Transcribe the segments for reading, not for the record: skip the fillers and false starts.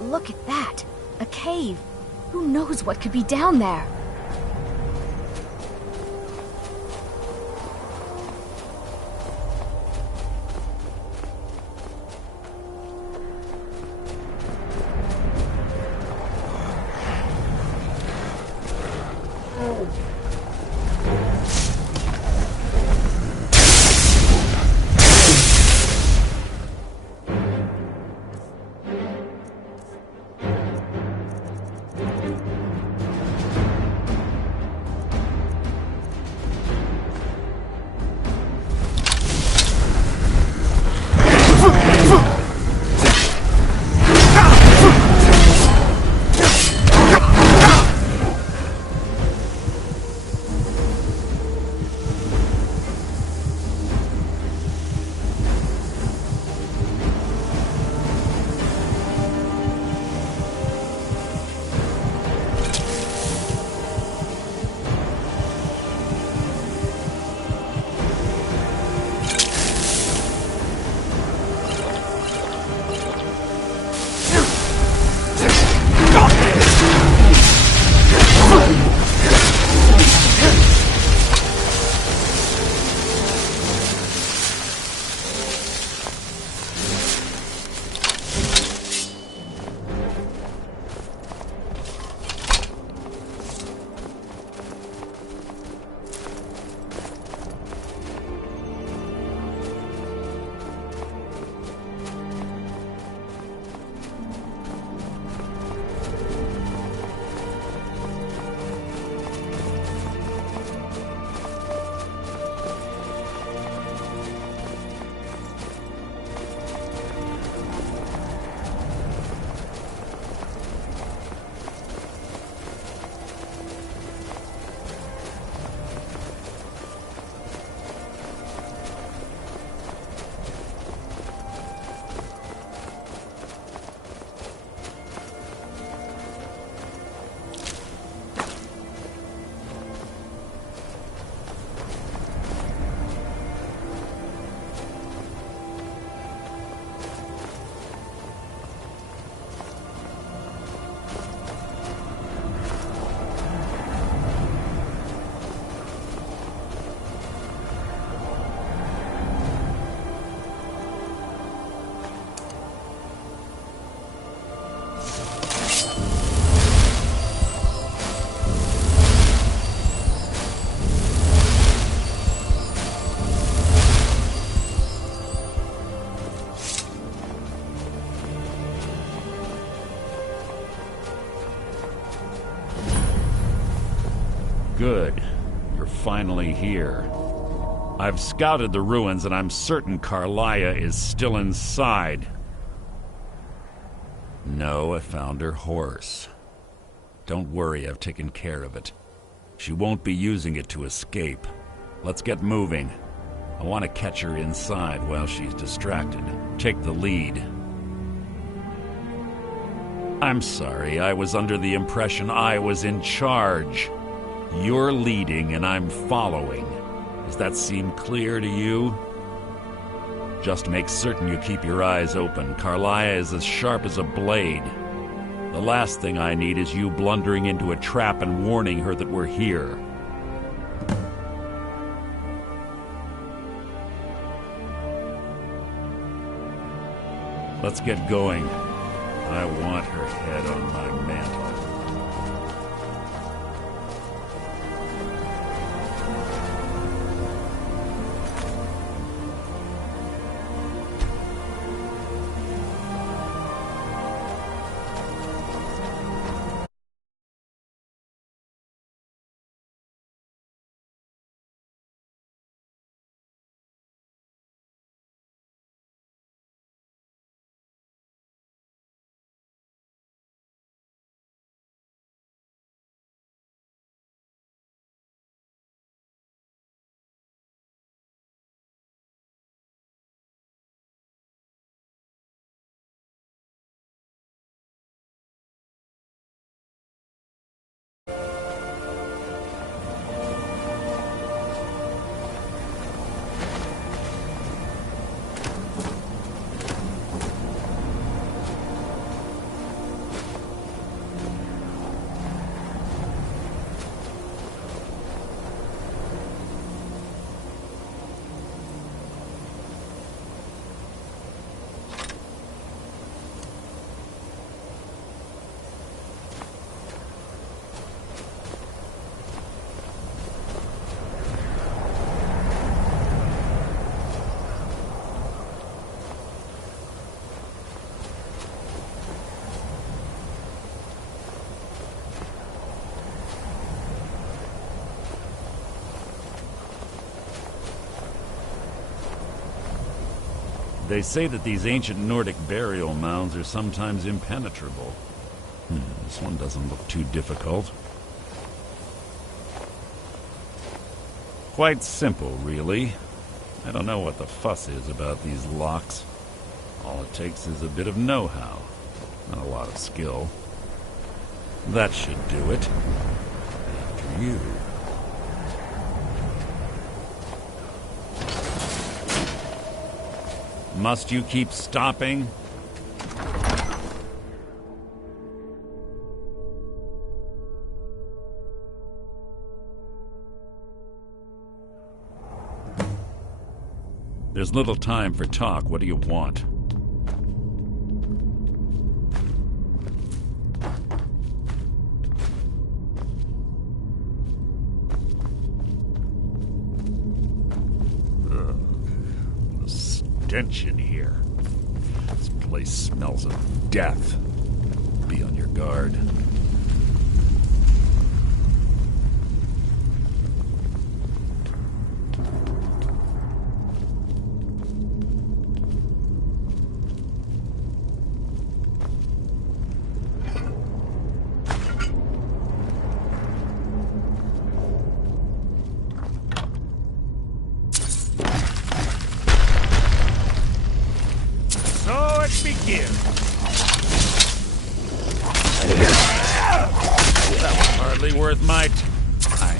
Look at that. A cave. Who knows what could be down there? Good. You're finally here. I've scouted the ruins and I'm certain Carlia is still inside. No, I found her horse. Don't worry, I've taken care of it. She won't be using it to escape. Let's get moving. I want to catch her inside while she's distracted. Take the lead. I'm sorry, I was under the impression I was in charge. You're leading and I'm following. Does that seem clear to you? Just make certain you keep your eyes open. Carlia is as sharp as a blade. The last thing I need is you blundering into a trap and warning her that we're here. Let's get going. I want her head on my mantle. They say that these ancient Nordic burial mounds are sometimes impenetrable. This one doesn't look too difficult. Quite simple, really. I don't know what the fuss is about these locks. All it takes is a bit of know-how, not a lot of skill. That should do it. After you. Must you keep stopping? There's little time for talk. What do you want? The stench in here. This place smells of death. Be on your guard. That was hardly worth my time.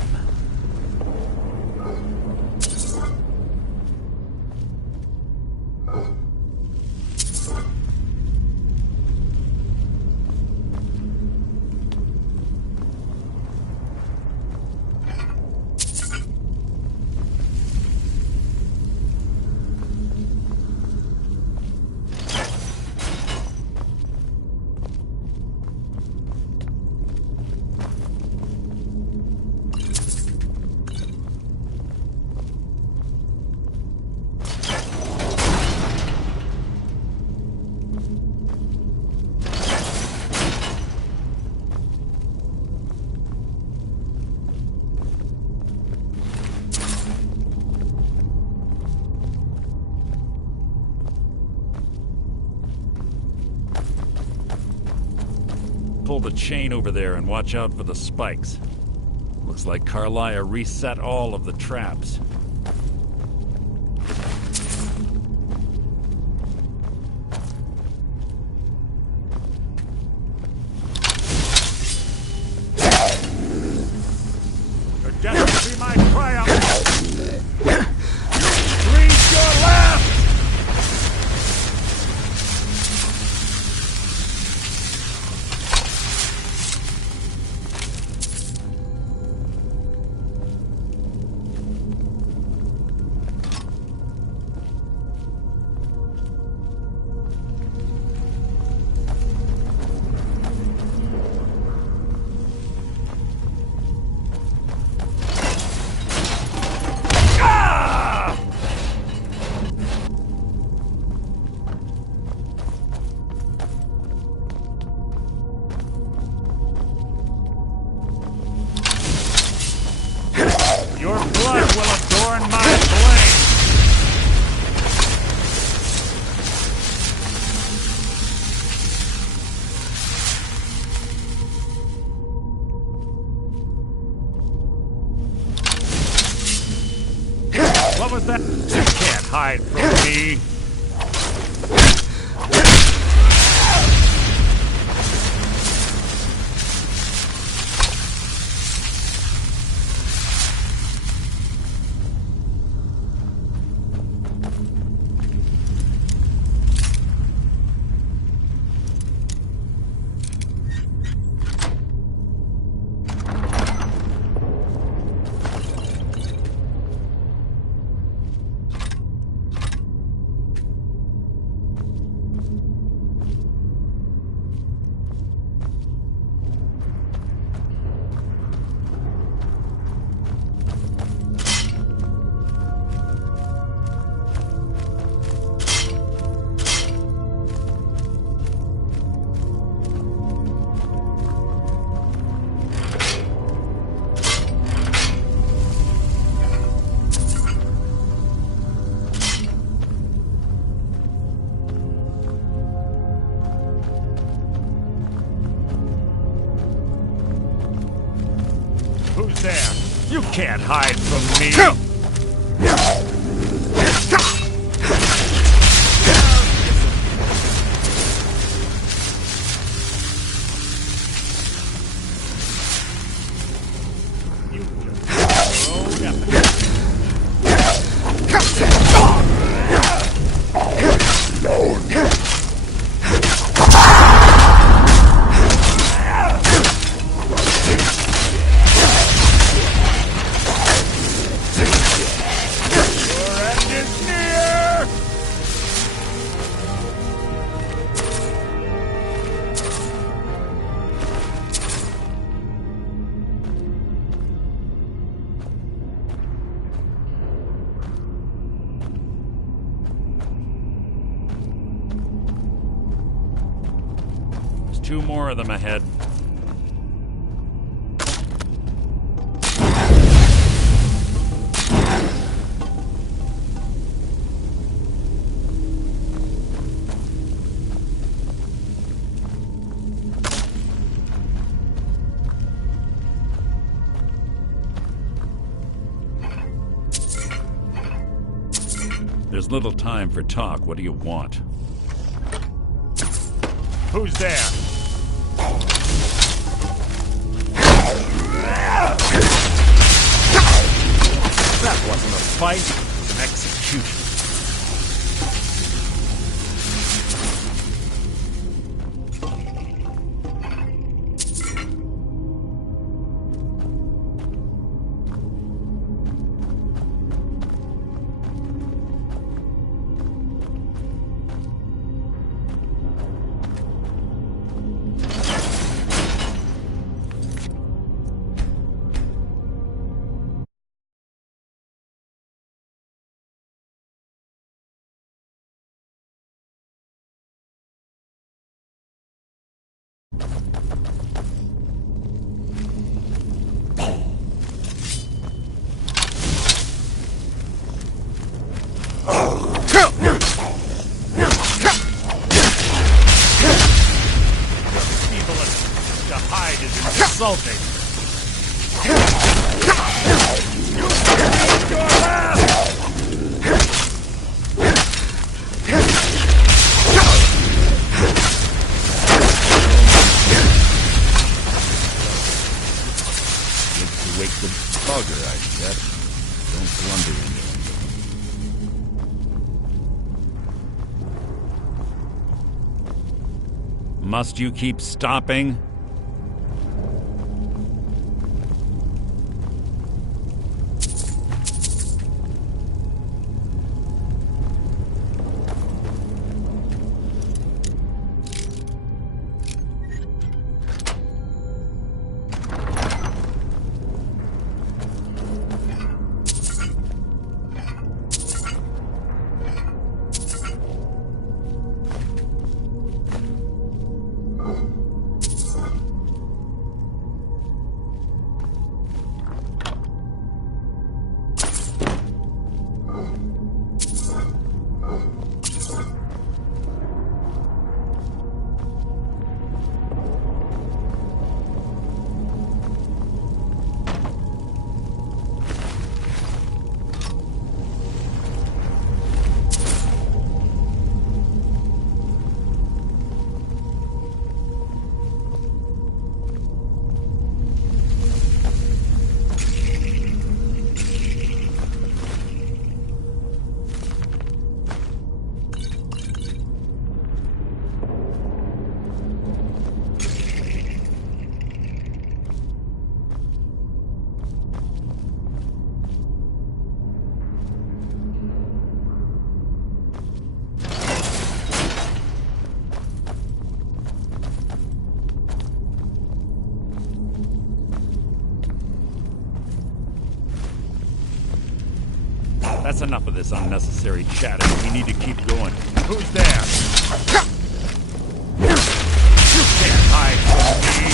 Pull the chain over there and watch out for the spikes. Looks like Carlia reset all of the traps. Your death will be my triumph! You breathe your last! Your blood will adorn my blade! What was that? You can't hide from me! Can't hide from me. Two more of them ahead. There's little time for talk. What do you want? Who's there? That wasn't a fight, it was an execution. Insulting. To wake the bugger, I guess. Don't blunder into him. Must you keep stopping? That's enough of this unnecessary chatting. We need to keep going. Who's there? You can't hide from me.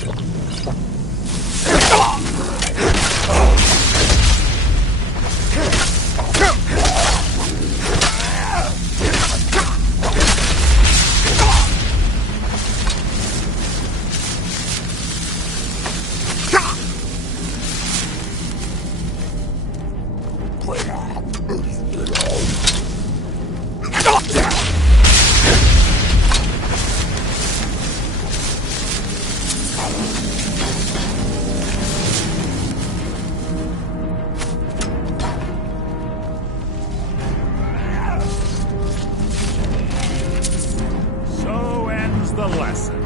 So ends the lesson.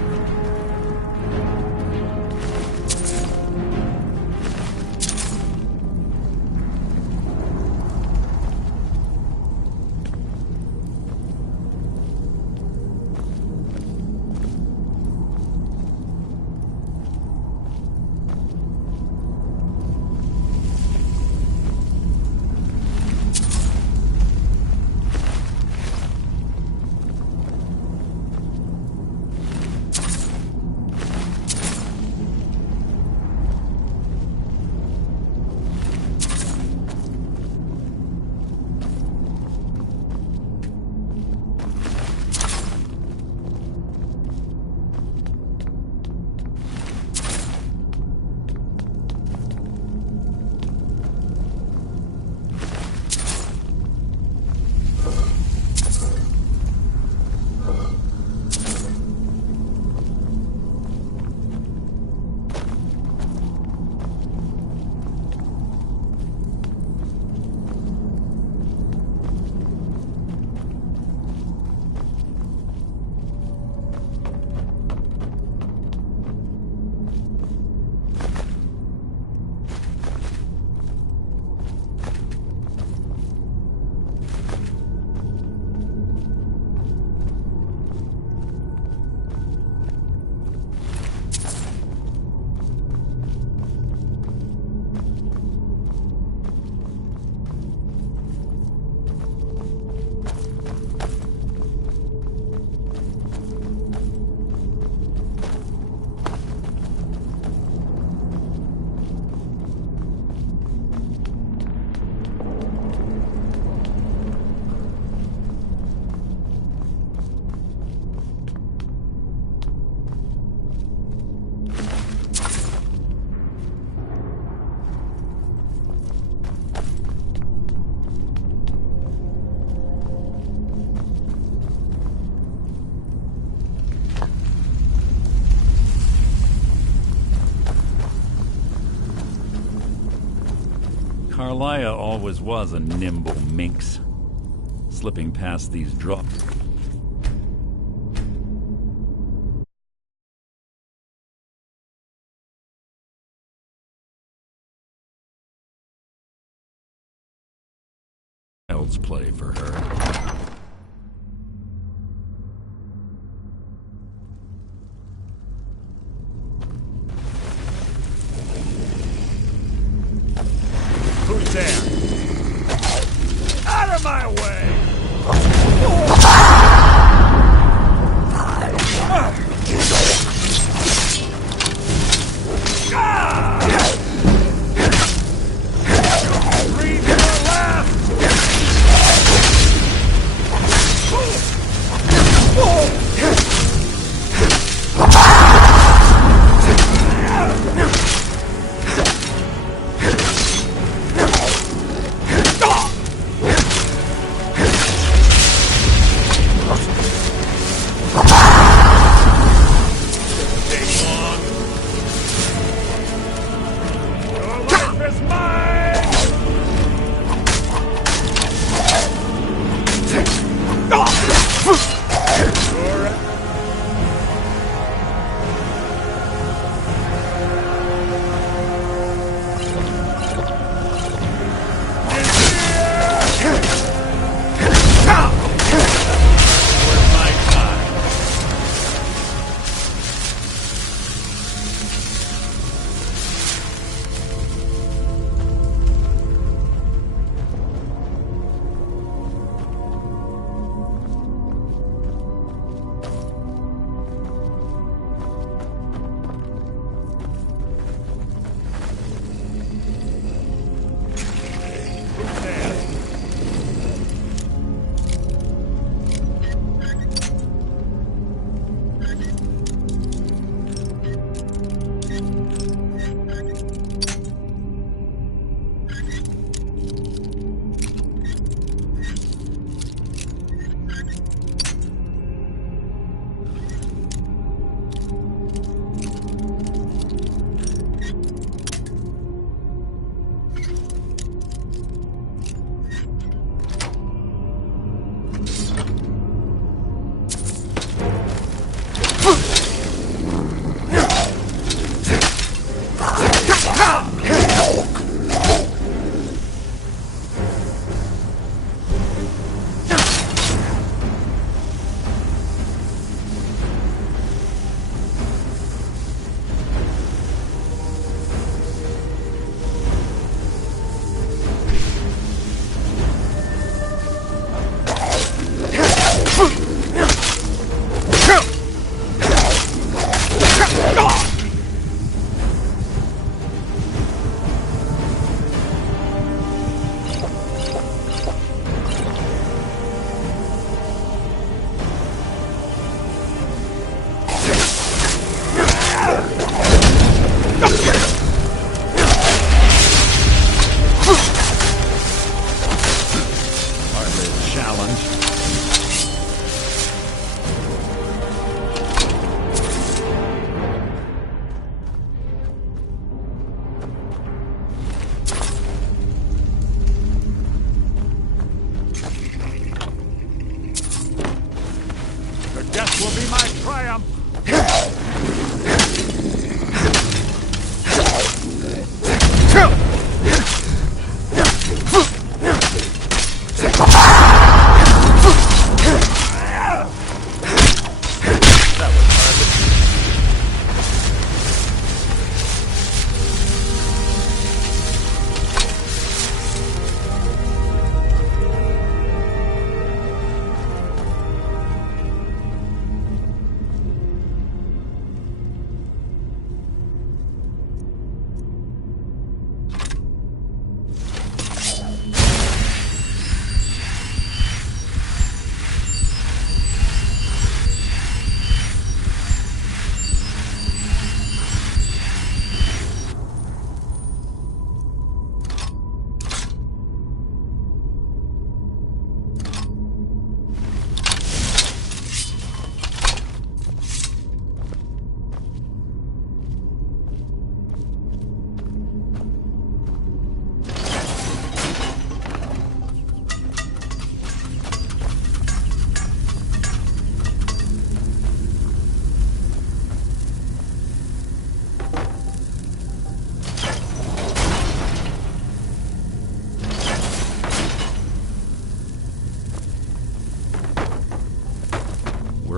Carlia always was a nimble minx, slipping past these drops. Child's play for her. Who's there? Out of my way! Three to the left!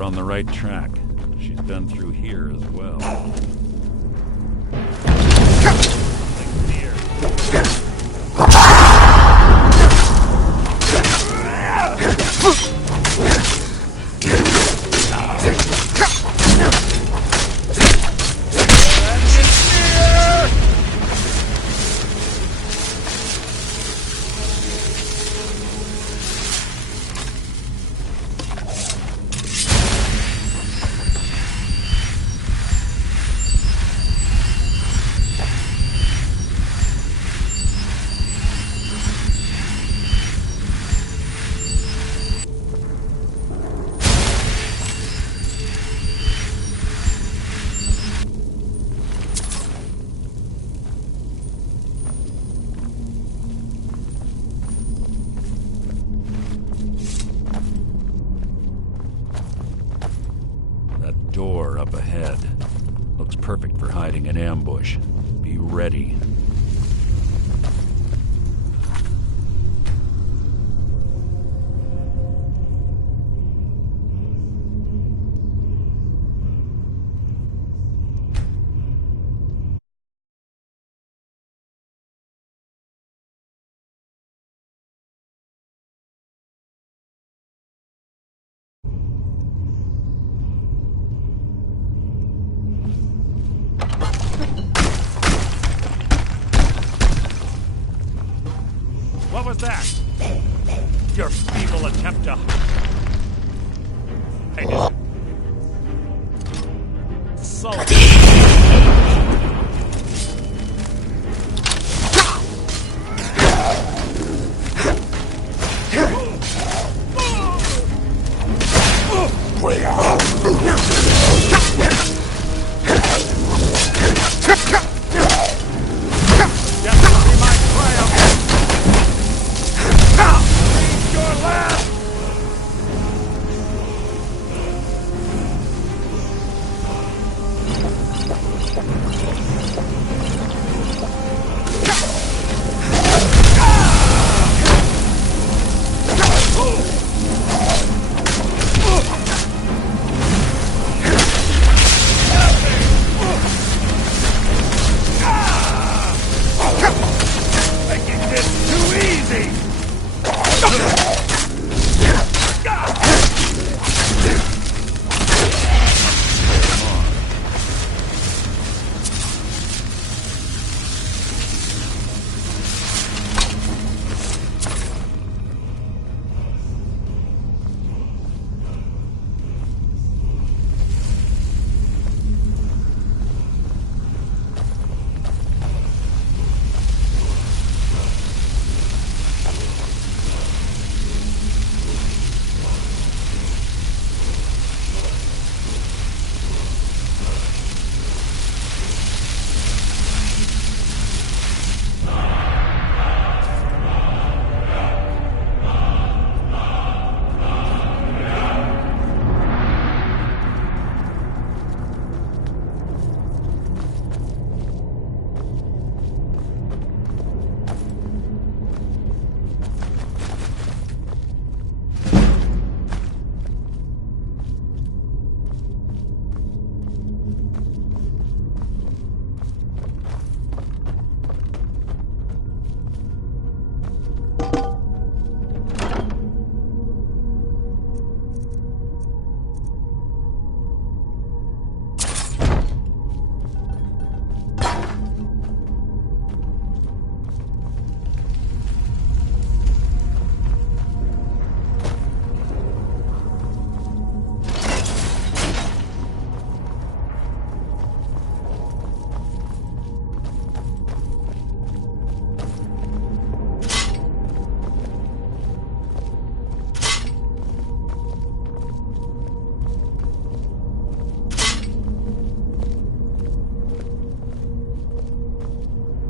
on the right track. She's been through here as well. Something's near. Door up ahead. Looks perfect for hiding an ambush. Be ready. What was that? Your feeble attempt to... I just... Sully.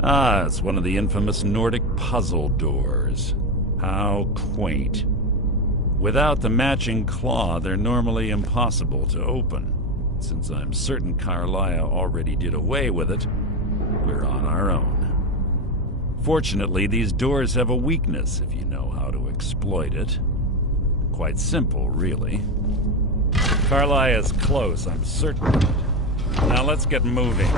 Ah, it's one of the infamous Nordic puzzle doors. How quaint. Without the matching claw, they're normally impossible to open. Since I'm certain Carlia already did away with it, we're on our own. Fortunately, these doors have a weakness if you know how to exploit it. Quite simple, really. Carlia is close, I'm certain of it. Now let's get moving.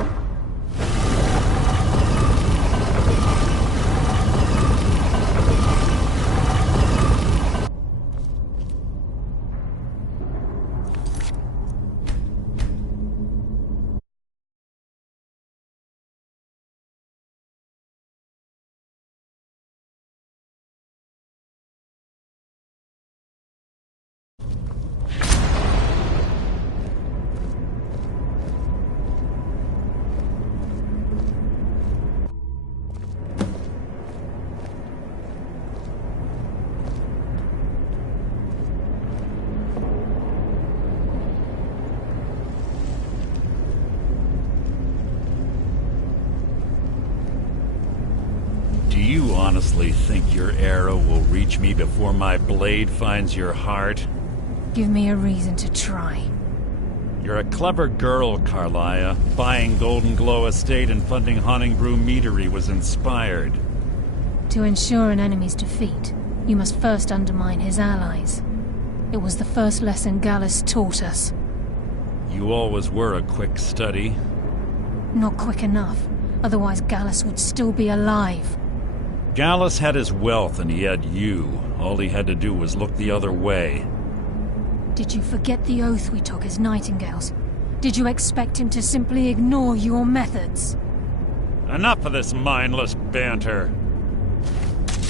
Do you honestly think your arrow will reach me before my blade finds your heart? Give me a reason to try. You're a clever girl, Carlia. Buying Golden Glow Estate and funding Haunting Brew Meadery was inspired. To ensure an enemy's defeat, you must first undermine his allies. It was the first lesson Gallus taught us. You always were a quick study. Not quick enough, otherwise Gallus would still be alive. Gallus had his wealth and he had you. All he had to do was look the other way. Did you forget the oath we took as Nightingales? Did you expect him to simply ignore your methods? Enough of this mindless banter.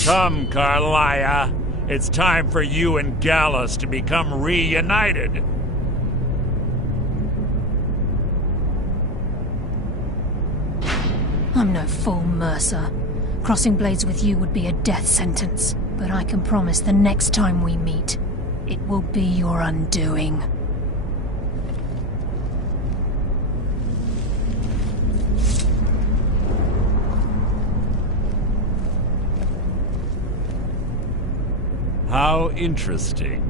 Come, Carlia. It's time for you and Gallus to become reunited. I'm no fool, Mercer. Crossing blades with you would be a death sentence, but I can promise the next time we meet, it will be your undoing. How interesting.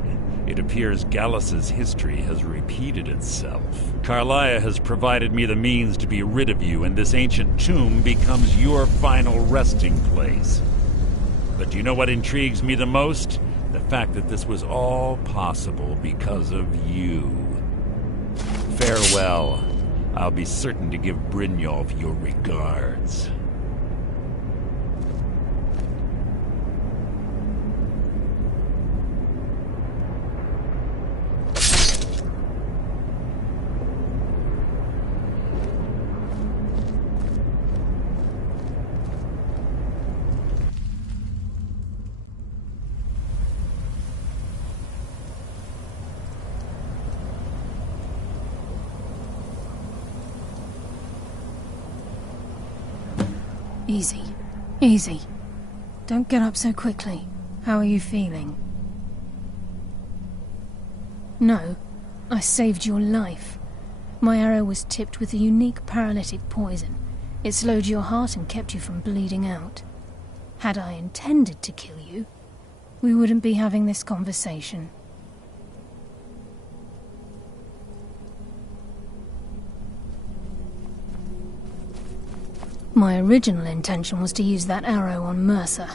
It appears Gallus's history has repeated itself. Carlia has provided me the means to be rid of you, and this ancient tomb becomes your final resting place. But do you know what intrigues me the most? The fact that this was all possible because of you. Farewell. I'll be certain to give Brynjolf your regards. Easy. Easy. Don't get up so quickly. How are you feeling? No, I saved your life. My arrow was tipped with a unique paralytic poison. It slowed your heart and kept you from bleeding out. Had I intended to kill you, we wouldn't be having this conversation. My original intention was to use that arrow on Mercer,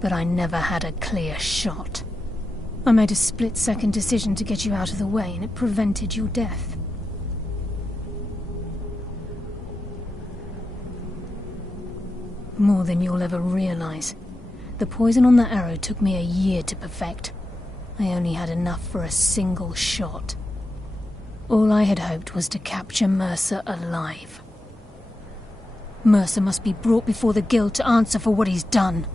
but I never had a clear shot. I made a split-second decision to get you out of the way, and it prevented your death. More than you'll ever realize. The poison on that arrow took me a year to perfect. I only had enough for a single shot. All I had hoped was to capture Mercer alive. Mercer must be brought before the Guild to answer for what he's done.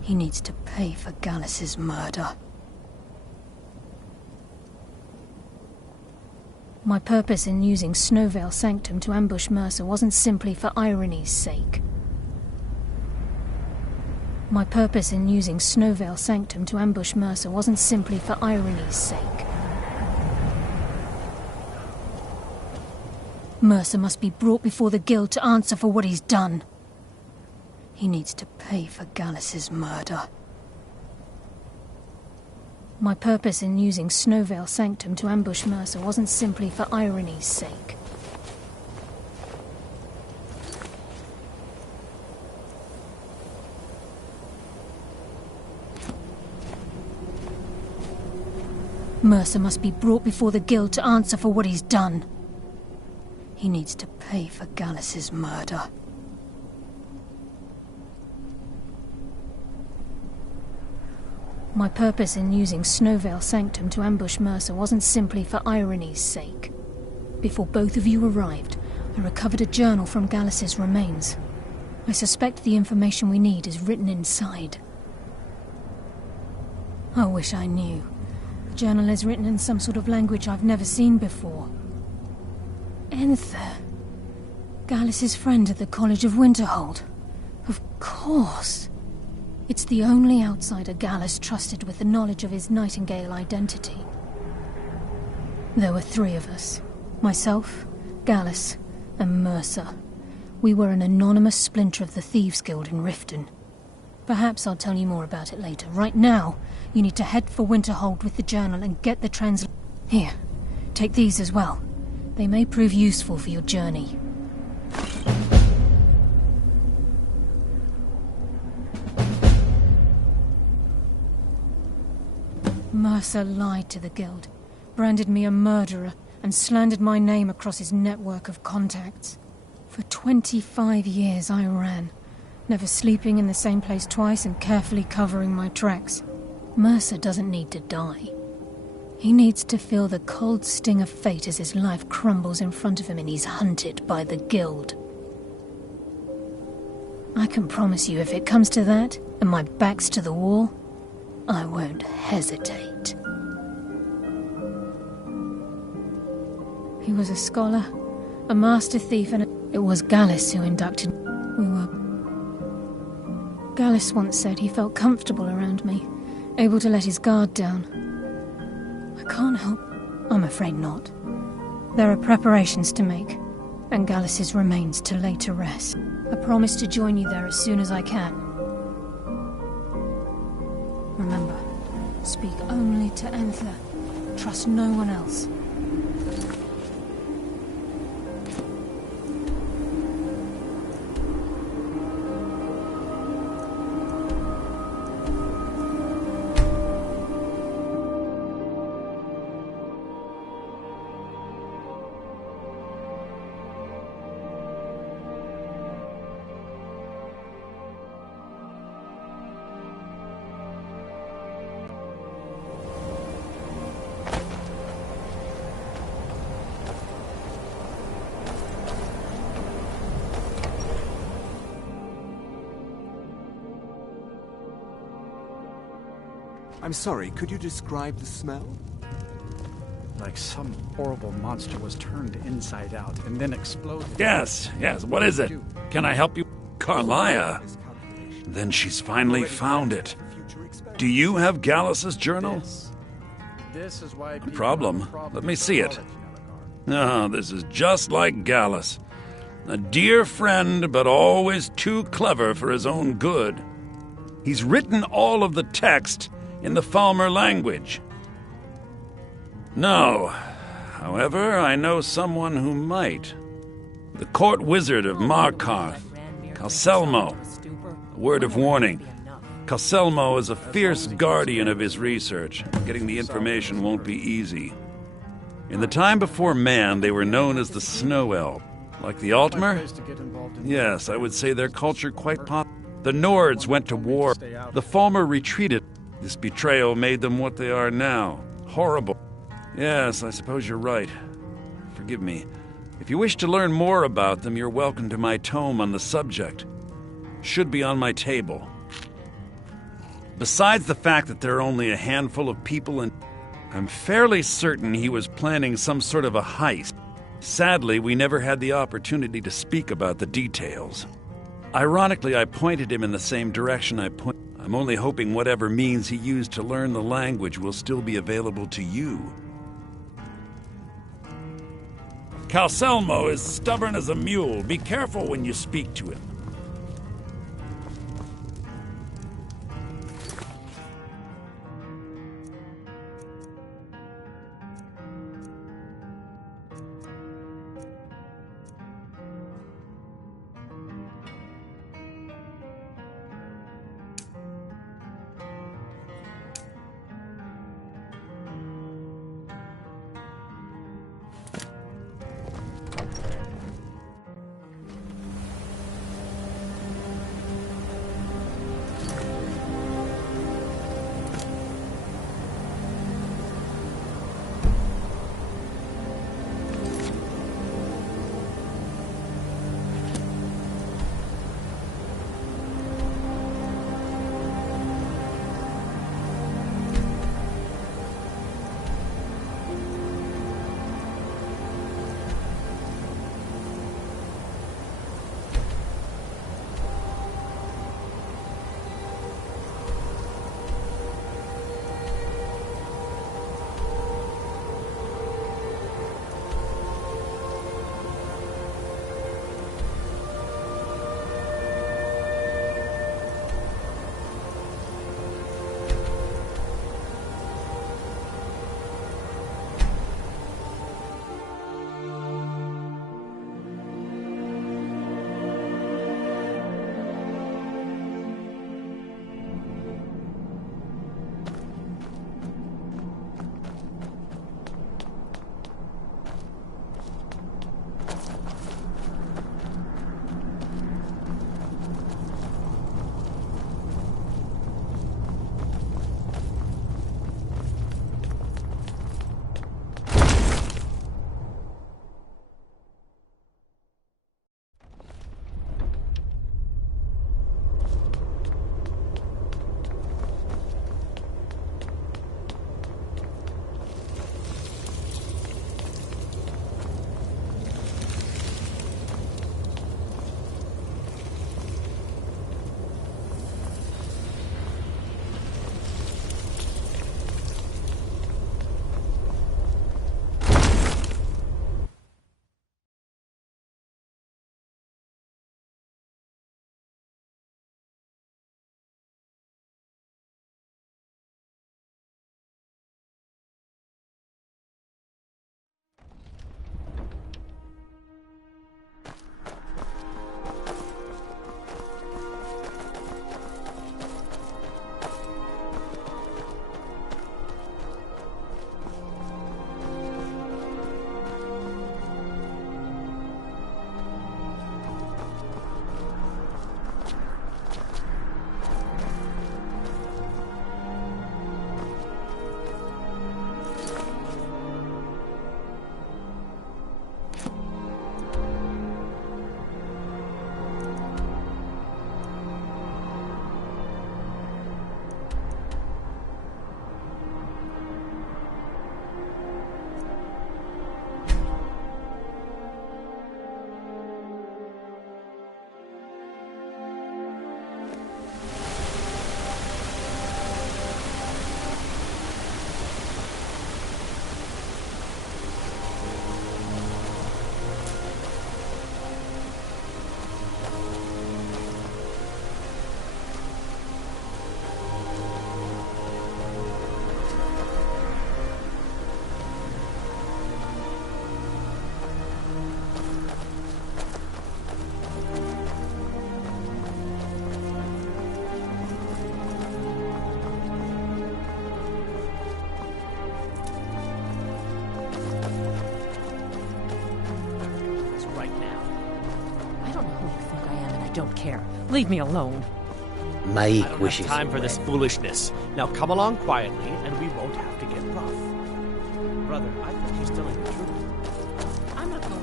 He needs to pay for Gallus's murder. My purpose in using Snowvale Sanctum to ambush Mercer wasn't simply for irony's sake. My purpose in using Snowvale Sanctum to ambush Mercer wasn't simply for irony's sake. Mercer must be brought before the Guild to answer for what he's done. He needs to pay for Gallus's murder. My purpose in using Snowvale Sanctum to ambush Mercer wasn't simply for irony's sake. Mercer must be brought before the Guild to answer for what he's done. He needs to pay for Gallus's murder. My purpose in using Snowvale Sanctum to ambush Mercer wasn't simply for irony's sake. Before both of you arrived, I recovered a journal from Gallus's remains. I suspect the information we need is written inside. I wish I knew. The journal is written in some sort of language I've never seen before. Enther. Gallus's friend at the College of Winterhold. Of course. It's the only outsider Gallus trusted with the knowledge of his Nightingale identity. There were 3 of us. Myself, Gallus, and Mercer. We were an anonymous splinter of the Thieves' Guild in Riften. Perhaps I'll tell you more about it later. Right now, you need to head for Winterhold with the journal and get the Here, take these as well. They may prove useful for your journey. Mercer lied to the Guild, branded me a murderer, and slandered my name across his network of contacts. For 25 years I ran, never sleeping in the same place twice and carefully covering my tracks. Mercer doesn't need to die. He needs to feel the cold sting of fate as his life crumbles in front of him and he's hunted by the Guild. I can promise you, if it comes to that, and my back's to the wall, I won't hesitate. He was a scholar, a master thief, and it was Gallus who inducted... Gallus once said he felt comfortable around me, able to let his guard down. I can't help... I'm afraid not. There are preparations to make, and Gallus's remains to lay to rest. I promise to join you there as soon as I can. Remember, speak only to Enther. Trust no one else. I'm sorry, could you describe the smell? Like some horrible monster was turned inside out and then exploded. Yes, what is it? Can I help you? Carlia. Then she's finally found it. Do you have Gallus's journal? This is why No problem. Let me see it. Oh, this is just like Gallus. A dear friend, but always too clever for his own good. He's written all of the text in the Falmer language. No. However, I know someone who might. The court wizard of Markarth, Calselmo. A word of warning. Calselmo is a fierce guardian of his research. Getting the information won't be easy. In the time before man, they were known as the Snow Elves. Like the Altmer? Yes, I would say their culture quite popular. The Nords went to war. The Falmer retreated. This betrayal made them what they are now. Horrible. Yes, I suppose you're right. Forgive me. If you wish to learn more about them, you're welcome to my tome on the subject. Should be on my table. Besides the fact that there are only a handful of people, and I'm fairly certain he was planning some sort of a heist. Sadly, we never had the opportunity to speak about the details. Ironically, I pointed him in the same direction I'm only hoping whatever means he used to learn the language will still be available to you. Calselmo is stubborn as a mule. Be careful when you speak to him. I don't know who you think I am, and I don't care. Leave me alone. Maik I don't wishes have time you for this well. foolishness. Now come along quietly, and we won't have to get rough. Brother, I think he's telling the truth. I'm not going.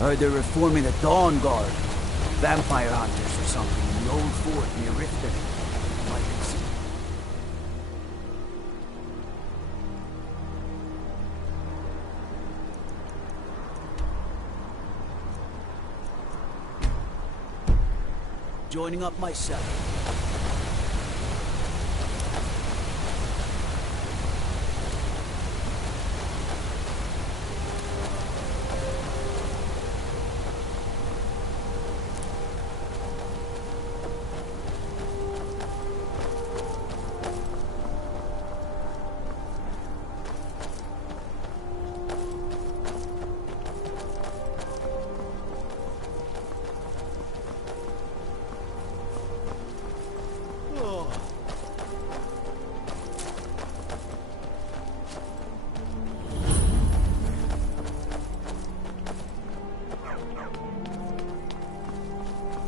Heard they're reforming the Dawn Guard. Vampire hunters or something in the old fort near Riften. Might be seen. Joining up myself.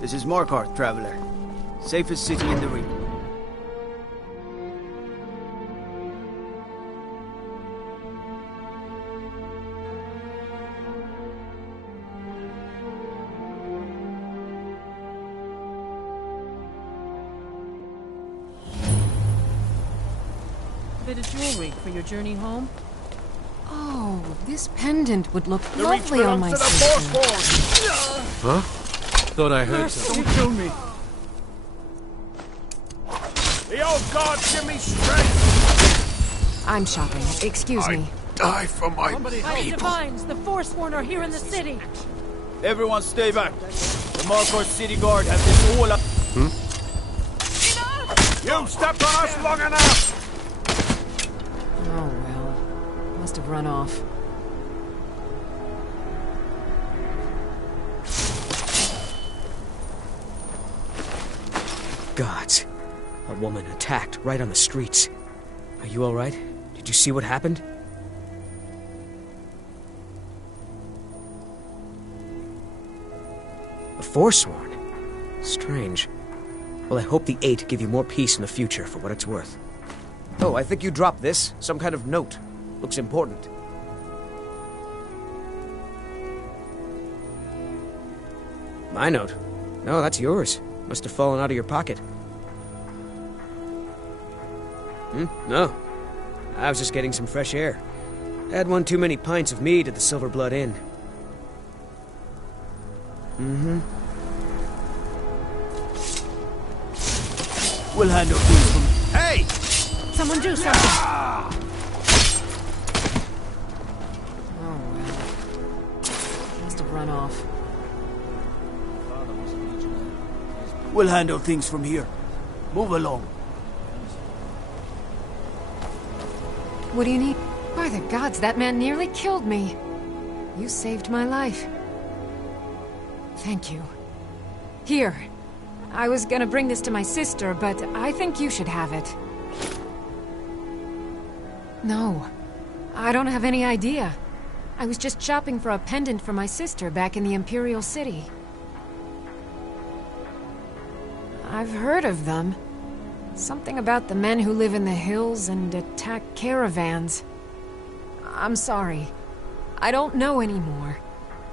This is Markarth, traveler. Safest city in the region. Bit of jewelry for your journey home? Oh, this pendant would look lovely on my sister. Huh? Thought I heard Don't kill me! The old gods give me strength! I'm shopping. Excuse me. Die for my Mighty Divines, the Forsworn are here in the city! Everyone stay back. The Markarth City Guard have this all up. You've stepped on us long enough! Oh, well. Must have run off. Gods. A woman attacked right on the streets. Are you alright? Did you see what happened? A Forsworn? Strange. Well, I hope the Eight give you more peace in the future for what it's worth. Oh, I think you dropped this. Some kind of note. Looks important. My note? No, that's yours. Must have fallen out of your pocket. No. I was just getting some fresh air. Had one too many pints of mead at the Silver Blood Inn. We'll handle things from... Hey! Someone do something! We'll handle things from here. Move along. What do you need? By the gods, that man nearly killed me. You saved my life. Thank you. Here. I was gonna bring this to my sister, but I think you should have it. No. I don't have any idea. I was just shopping for a pendant for my sister back in the Imperial City. I've heard of them. Something about the men who live in the hills and attack caravans. I'm sorry. I don't know anymore.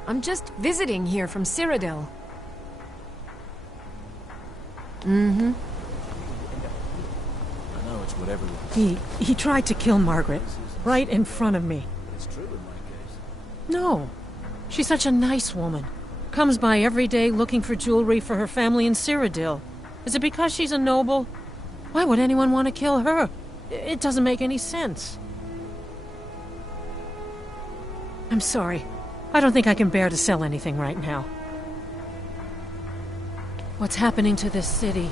I'm just visiting here from Cyrodiil. Mm-hmm. I know it's whatever. He tried to kill Margaret, right in front of me. It's true in my case. No. She's such a nice woman. Comes by every day looking for jewelry for her family in Cyrodiil. Is it because she's a noble? Why would anyone want to kill her? It doesn't make any sense. I'm sorry. I don't think I can bear to sell anything right now. What's happening to this city?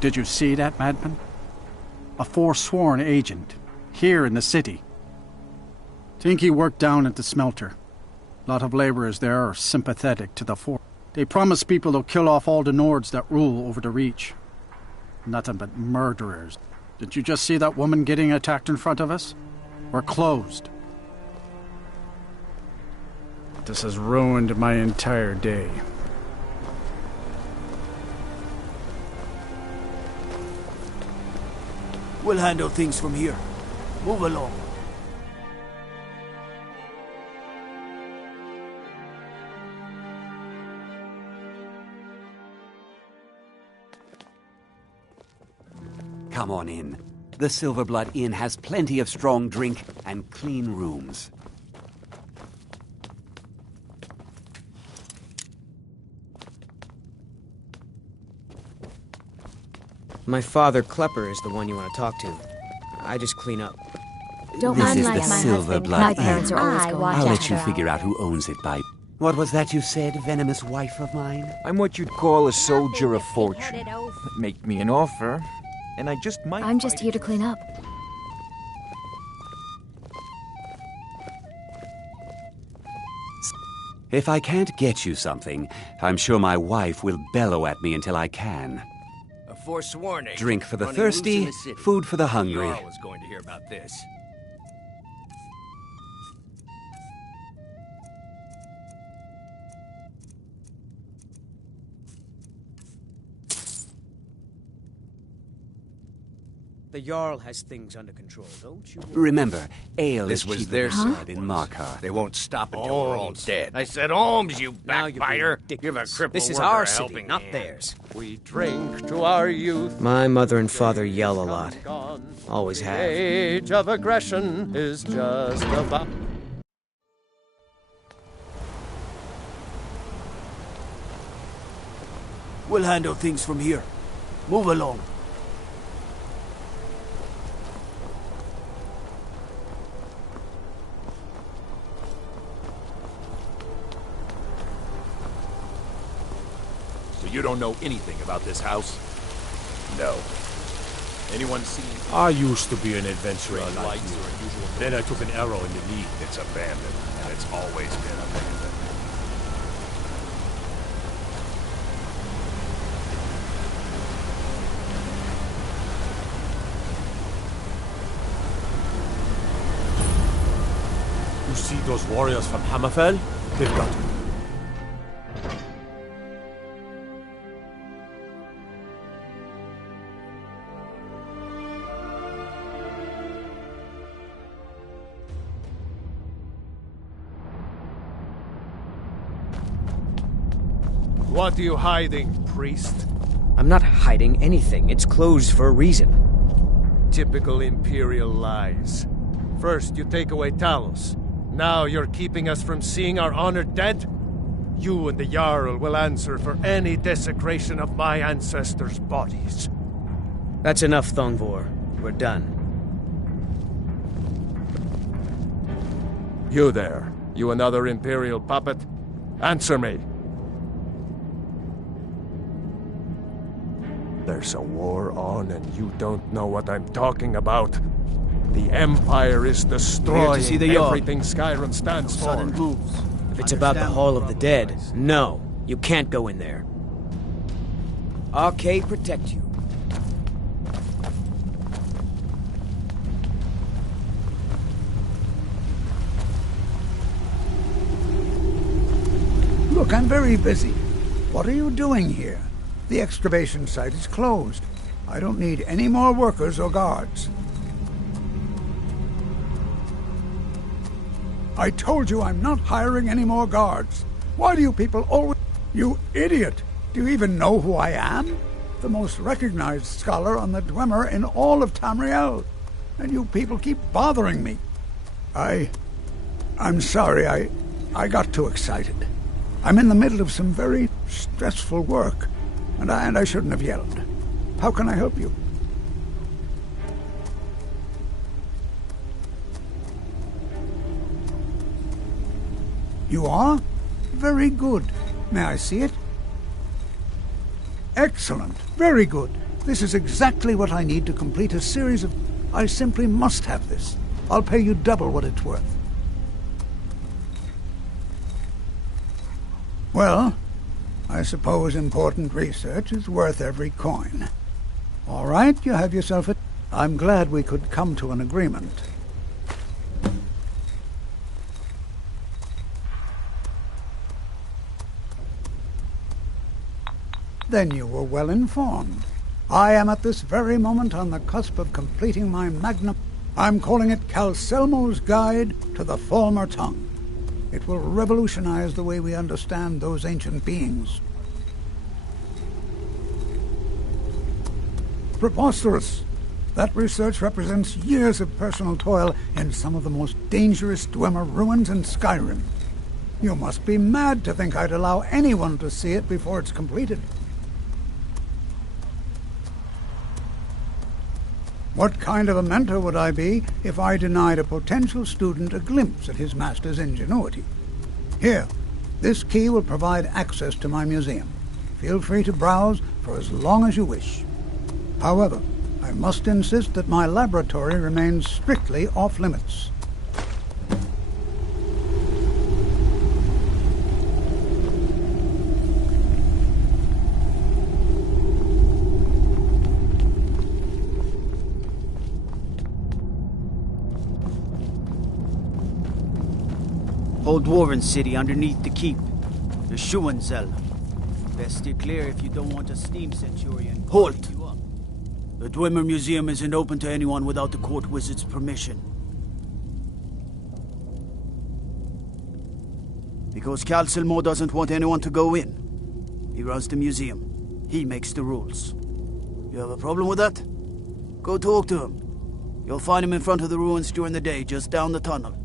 Did you see that, madman? A forsworn agent, here in the city. Think he worked down at the smelter. A lot of laborers there are sympathetic to the Fort. They promise people they'll kill off all the Nords that rule over the Reach. Nothing but murderers. Did you just see that woman getting attacked in front of us? We're closed. This has ruined my entire day. We'll handle things from here. Move along. Come on in. The Silverblood Inn has plenty of strong drink and clean rooms. My father, Klepper, is the one you want to talk to. I just clean up. Don't This mind is like the my husband. Silverblood My Inn. parents are always going. I'll let you figure out who owns it by... What was that you said, venomous wife of mine? I'm what you'd call a soldier of fortune. Make me an offer, and I just might... I'm just here to clean up. If I can't get you something, I'm sure my wife will bellow at me until I can. A forsworn agent Drink for the running loose thirsty, in the city. food for the hungry. Jarl was going to hear about this. The Jarl has things under control, don't you? Remember, ale This is was cheaper their than side in Markar. They won't stop until we're all Holmes. dead. I said Holmes, you Now you're being backbiter. ridiculous. Give a cripple This is worker our a city, helping not hand. theirs. We drink to our youth. My mother and father yell a lot. Gone. Always The have. age of aggression is just about... We'll handle things from here. Move along. So you don't know anything about this house? No. Anyone seen... I used to be an adventurer like lights you. or unusual... Then I took an arrow in the knee. It's abandoned, and it's always been abandoned. You see those warriors from Hammerfell? They've got me. What are you hiding, priest? I'm not hiding anything. It's closed for a reason. Typical Imperial lies. First, you take away Talos. Now you're keeping us from seeing our honored dead? You and the Jarl will answer for any desecration of my ancestors' bodies. That's enough, Thongvor. We're done. You there. You another Imperial puppet? Answer me. There's a war on and you don't know what I'm talking about. The Empire is destroying everything Skyrim stands for. Sudden moves. If it's about the Hall of the Dead, no. You can't go in there. RK, protect you. Look, I'm very busy. What are you doing here? The excavation site is closed. I don't need any more workers or guards. I told you I'm not hiring any more guards. Why do you people always... You idiot! Do you even know who I am? The most recognized scholar on the Dwemer in all of Tamriel. And you people keep bothering me. I'm sorry, I got too excited. I'm in the middle of some very stressful work, and I shouldn't have yelled. How can I help you? You are? Very good. May I see it? Excellent. Very good. This is exactly what I need to complete a series of... I simply must have this. I'll pay you double what it's worth. Well, I suppose important research is worth every coin. All right, you have yourself a... I'm glad we could come to an agreement. Then you were well informed. I am at this very moment on the cusp of completing my magnum. I'm calling it Calcelmo's Guide to the Falmer Tongue. It will revolutionize the way we understand those ancient beings. Preposterous! That research represents years of personal toil in some of the most dangerous Dwemer ruins in Skyrim. You must be mad to think I'd allow anyone to see it before it's completed. What kind of a mentor would I be if I denied a potential student a glimpse at his master's ingenuity? Here, this key will provide access to my museum. Feel free to browse for as long as you wish. However, I must insist that my laboratory remains strictly off-limits. Old Dwarven city underneath the keep. The Schuenzell. Best steer clear if you don't want a steam centurion. Halt! The Dwemer Museum isn't open to anyone without the court wizard's permission. Because Calcelmo doesn't want anyone to go in. He runs the museum. He makes the rules. You have a problem with that? Go talk to him. You'll find him in front of the ruins during the day, just down the tunnel.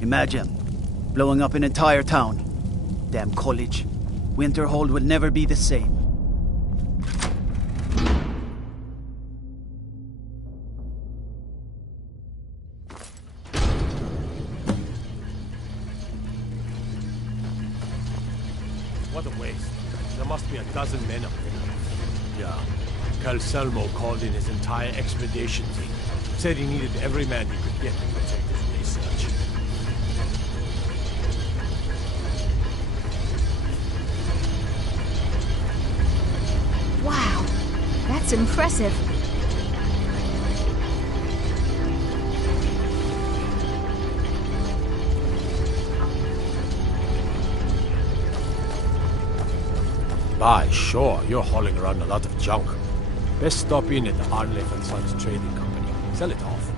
Imagine blowing up an entire town. Damn college. Winterhold will never be the same. What a waste. There must be a dozen men up there. Yeah. Calcelmo called in his entire expedition team. Said he needed every man he could get to protect his research. Wow, that's impressive. By sure, you're hauling around a lot of junk. Best stop in at the Arnleif and Sons Trading Company. Sell it off.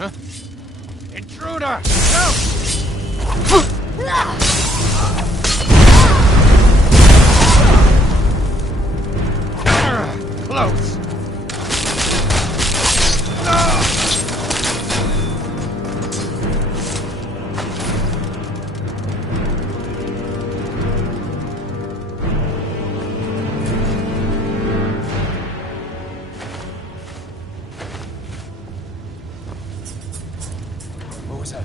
Huh? Intruder! No! Close! What was that?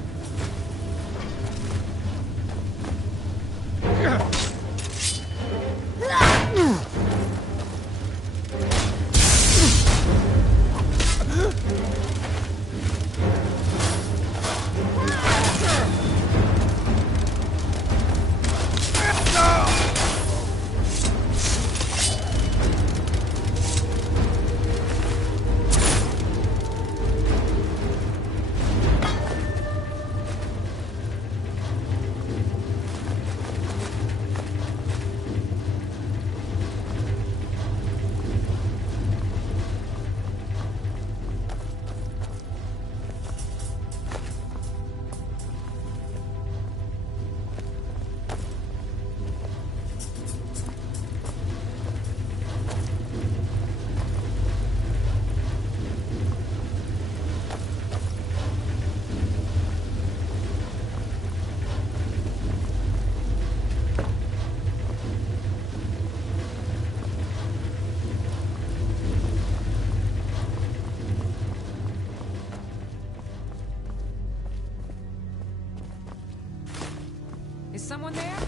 Is someone there?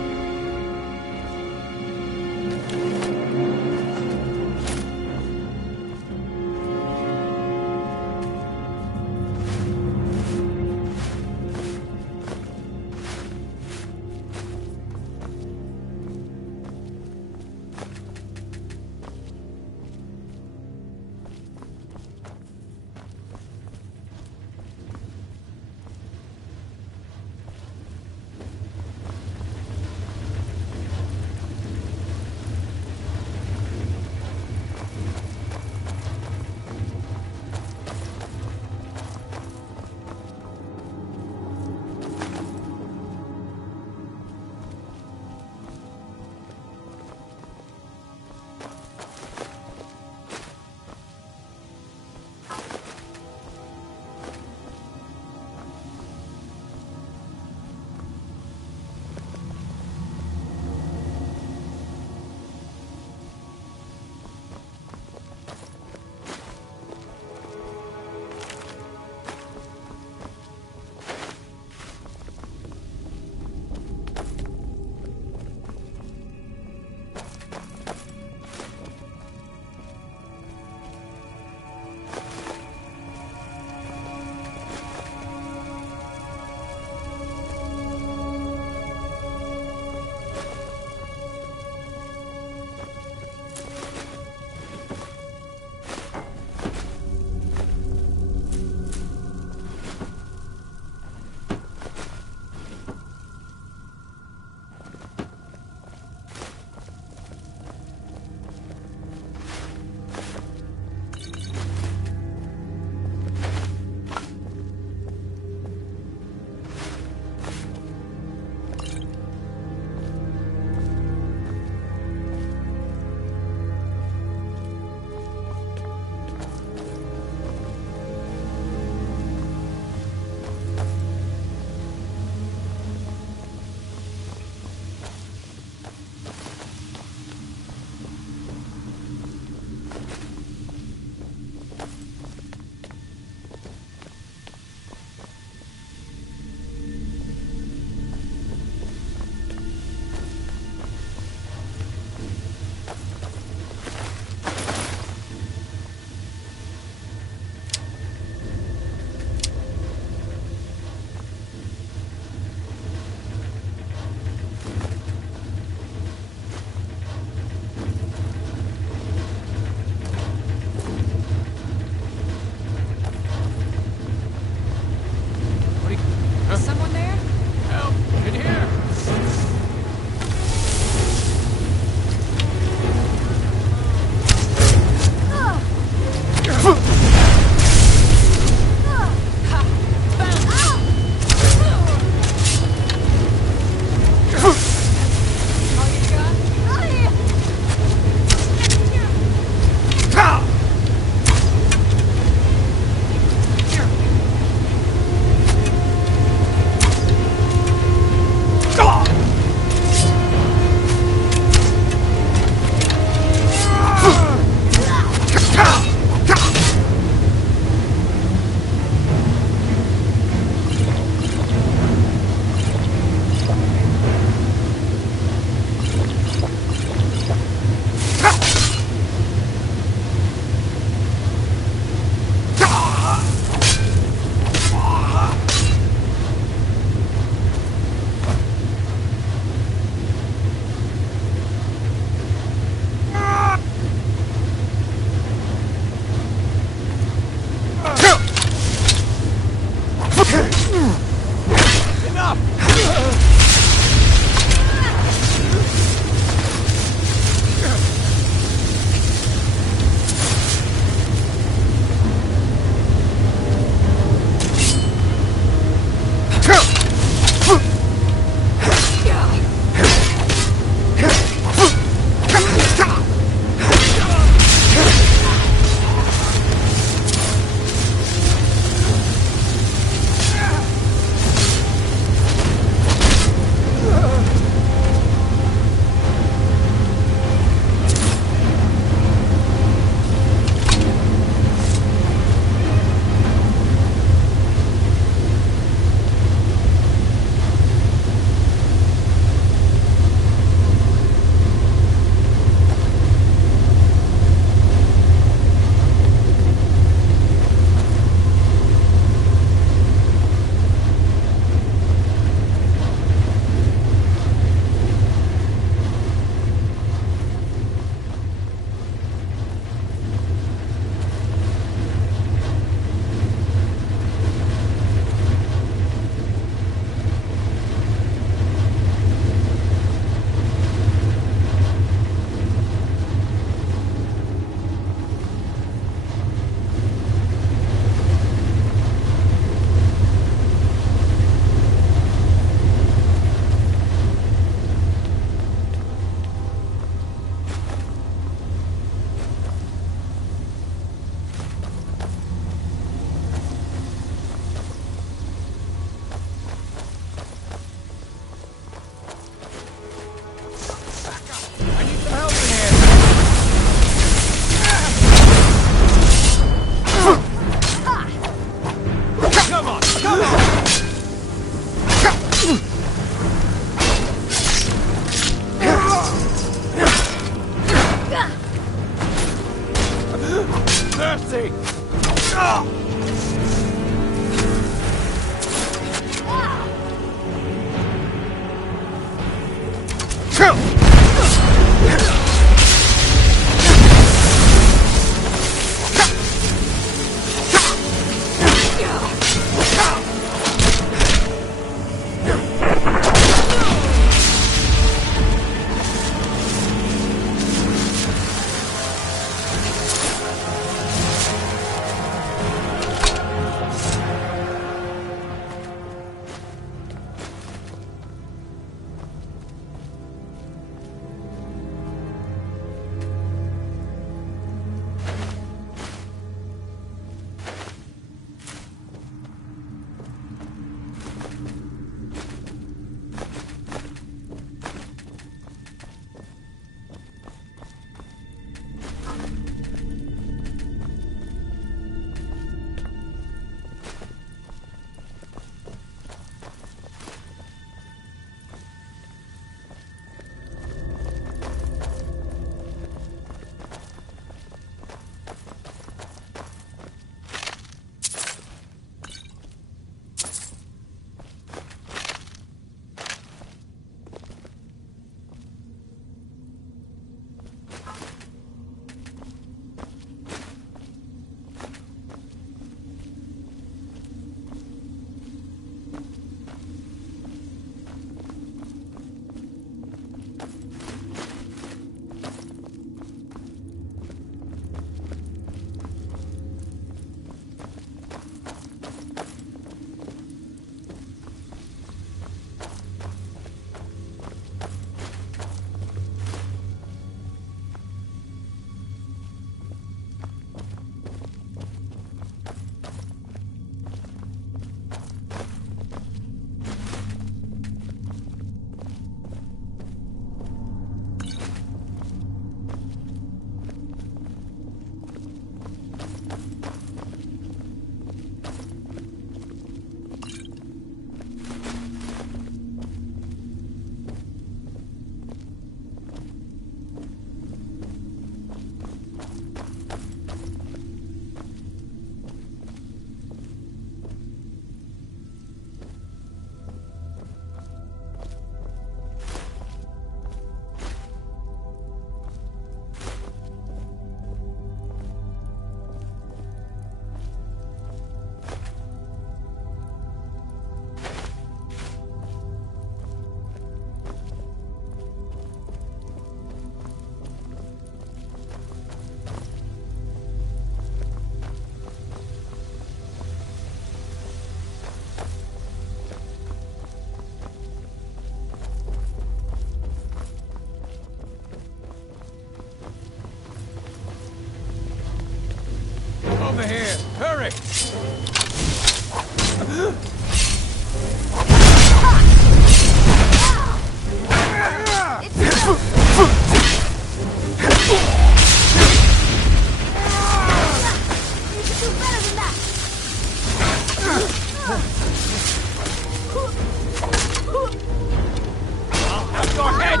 I'll have your head!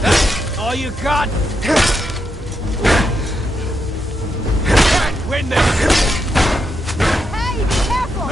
That's all you got? Can't win this! Hey, be careful!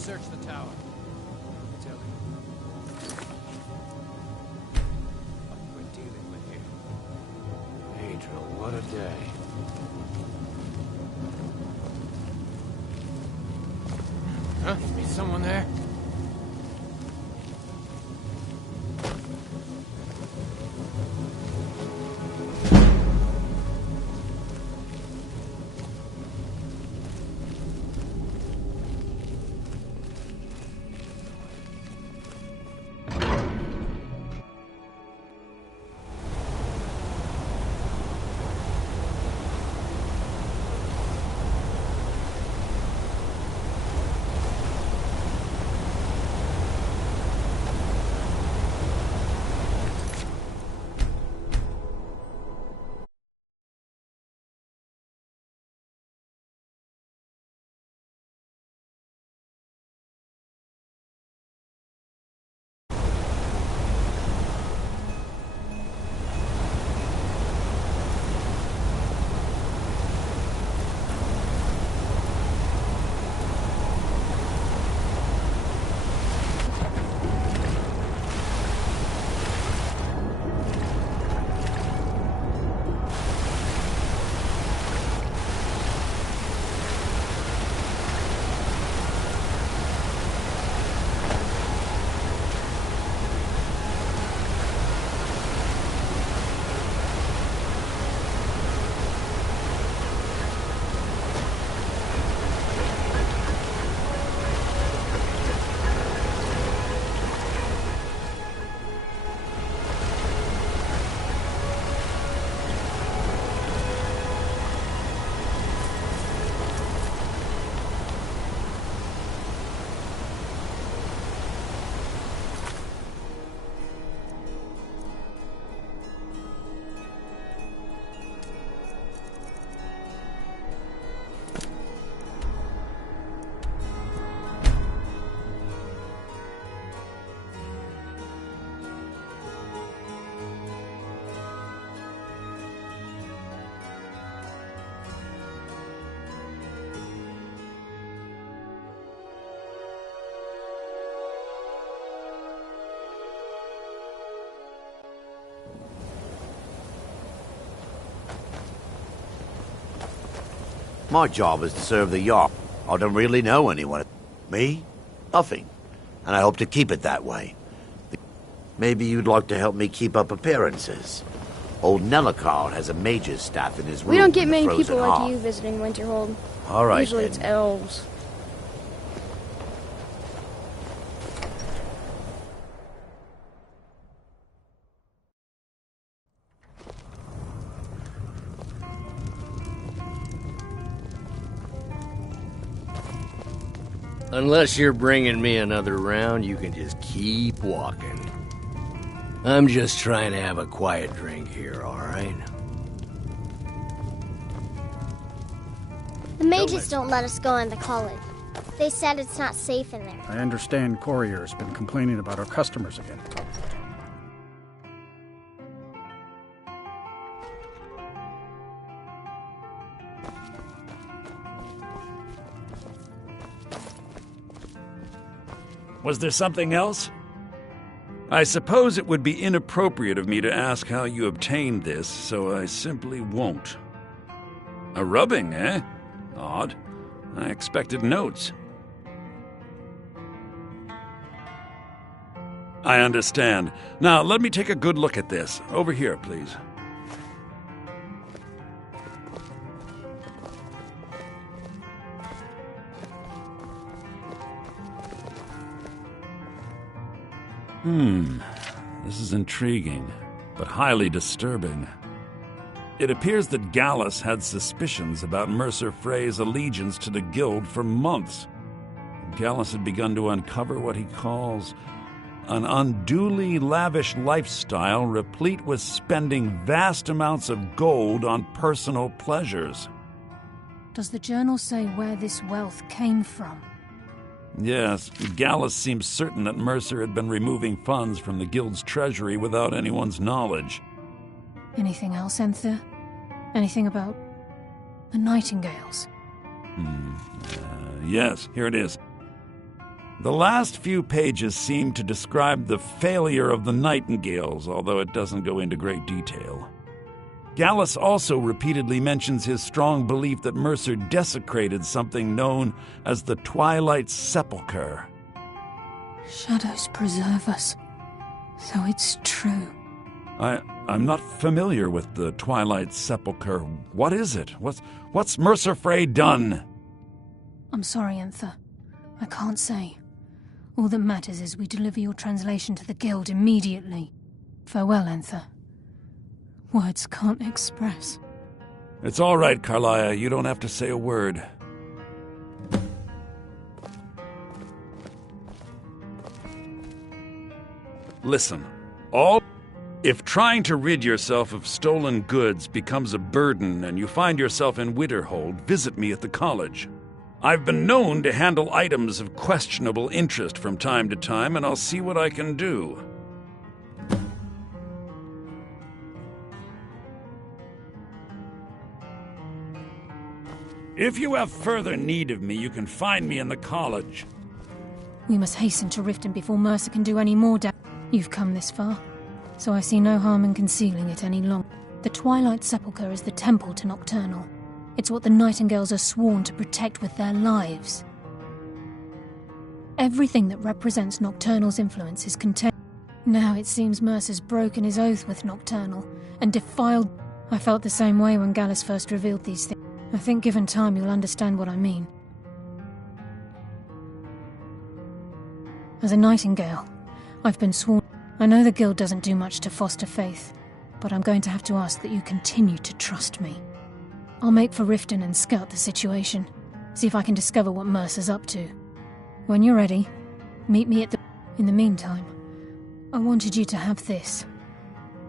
search the tower. Tell me. What we're dealing with here. Adriel, what a day. Huh? Be someone there? My job is to serve the Yark. I don't really know anyone. Me? Nothing. And I hope to keep it that way. Maybe you'd like to help me keep up appearances. Old Nellicard has a mage's staff in his room. We don't get in the many frozen people like hearth. you visiting Winterhold. All right, Usually then. it's elves. Unless you're bringing me another round, you can just keep walking. I'm just trying to have a quiet drink here, all right? The mages don't let us go in the college. They said it's not safe in there. I understand Courier's been complaining about our customers again. Was there something else? I suppose it would be inappropriate of me to ask how you obtained this, so I simply won't. A rubbing, eh? Odd. I expected notes. I understand. Now, let me take a good look at this. Over here, please. This is intriguing, but highly disturbing. It appears that Gallus had suspicions about Mercer Frey's allegiance to the Guild for months. Gallus had begun to uncover what he calls an unduly lavish lifestyle replete with spending vast amounts of gold on personal pleasures. Does the journal say where this wealth came from? Yes, Gallus seems certain that Mercer had been removing funds from the Guild's treasury without anyone's knowledge. Anything else, Enther? Anything about the Nightingales? Yes, here it is. The last few pages seem to describe the failure of the Nightingales, although it doesn't go into great detail. Gallus also repeatedly mentions his strong belief that Mercer desecrated something known as the Twilight Sepulchre. Shadows preserve us. So it's true. I'm not familiar with the Twilight Sepulchre. What is it? What's Mercer Frey done? I'm sorry, Enther. I can't say. All that matters is we deliver your translation to the Guild immediately. Farewell, Enther. Words can't express. It's all right, Carlia. You don't have to say a word. Listen, if trying to rid yourself of stolen goods becomes a burden and you find yourself in Winterhold, visit me at the college. I've been known to handle items of questionable interest from time to time, and I'll see what I can do. If you have further need of me, you can find me in the college. We must hasten to Riften before Mercer can do any more damage. You've come this far, so I see no harm in concealing it any longer. The Twilight Sepulchre is the temple to Nocturnal. It's what the Nightingales are sworn to protect with their lives. Everything that represents Nocturnal's influence is contained. Now it seems Mercer's broken his oath with Nocturnal and defiled. I felt the same way when Gallus first revealed these things. I think given time you'll understand what I mean. As a Nightingale, I've been sworn. I know the Guild doesn't do much to foster faith, but I'm going to have to ask that you continue to trust me. I'll make for Riften and scout the situation, see if I can discover what Mercer's up to. When you're ready, meet me at the... In the meantime, I wanted you to have this.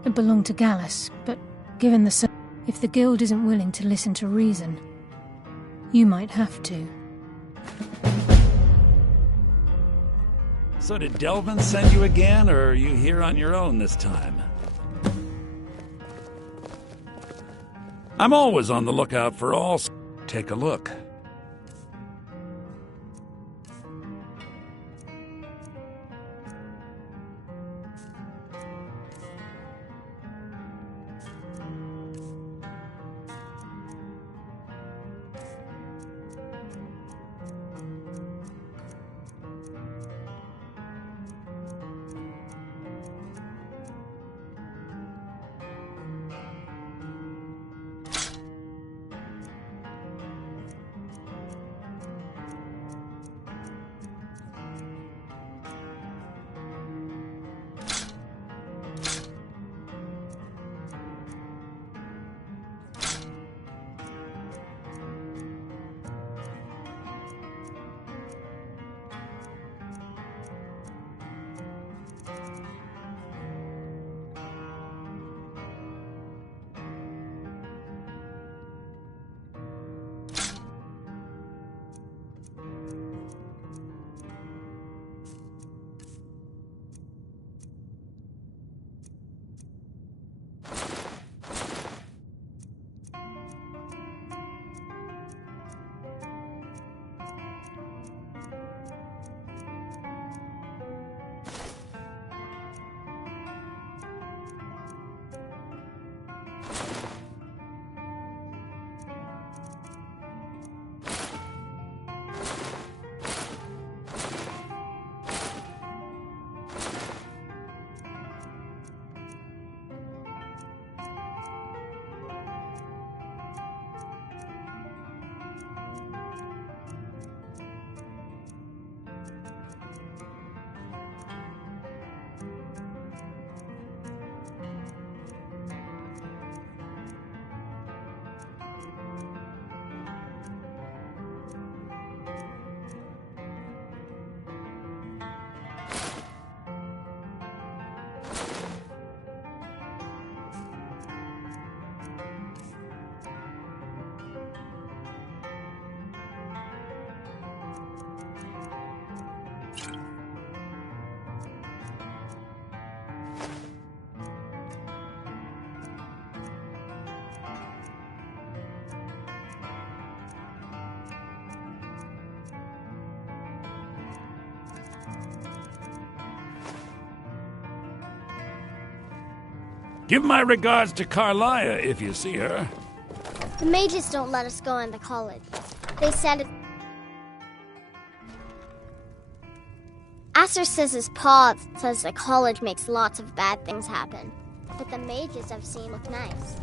It belonged to Gallus, but given the... If the Guild isn't willing to listen to reason, you might have to. So did Delvin send you again, or are you here on your own this time? I'm always on the lookout for all... Take a look. Give my regards to Carlia if you see her. The mages don't let us go in the college. They said it... Acer says his pa says the college makes lots of bad things happen. But the mages I've seen look nice.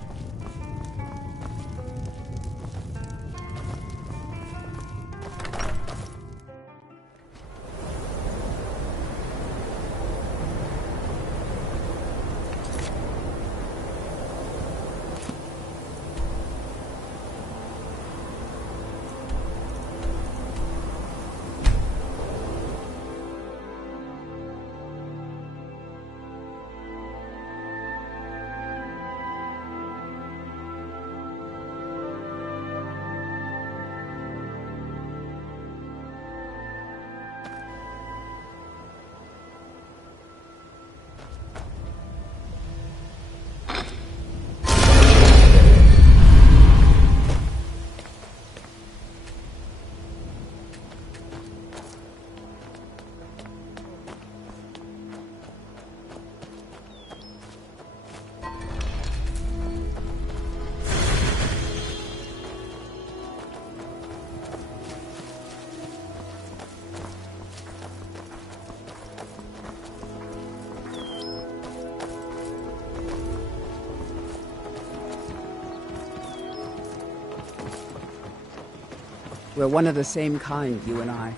We're one of the same kind, you and I.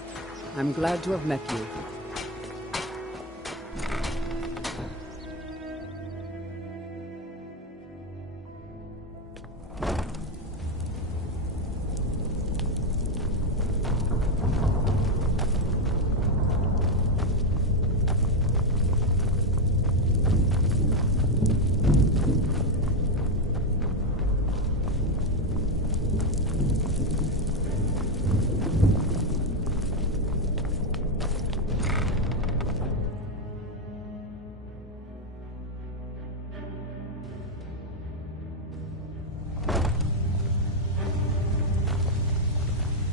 I'm glad to have met you.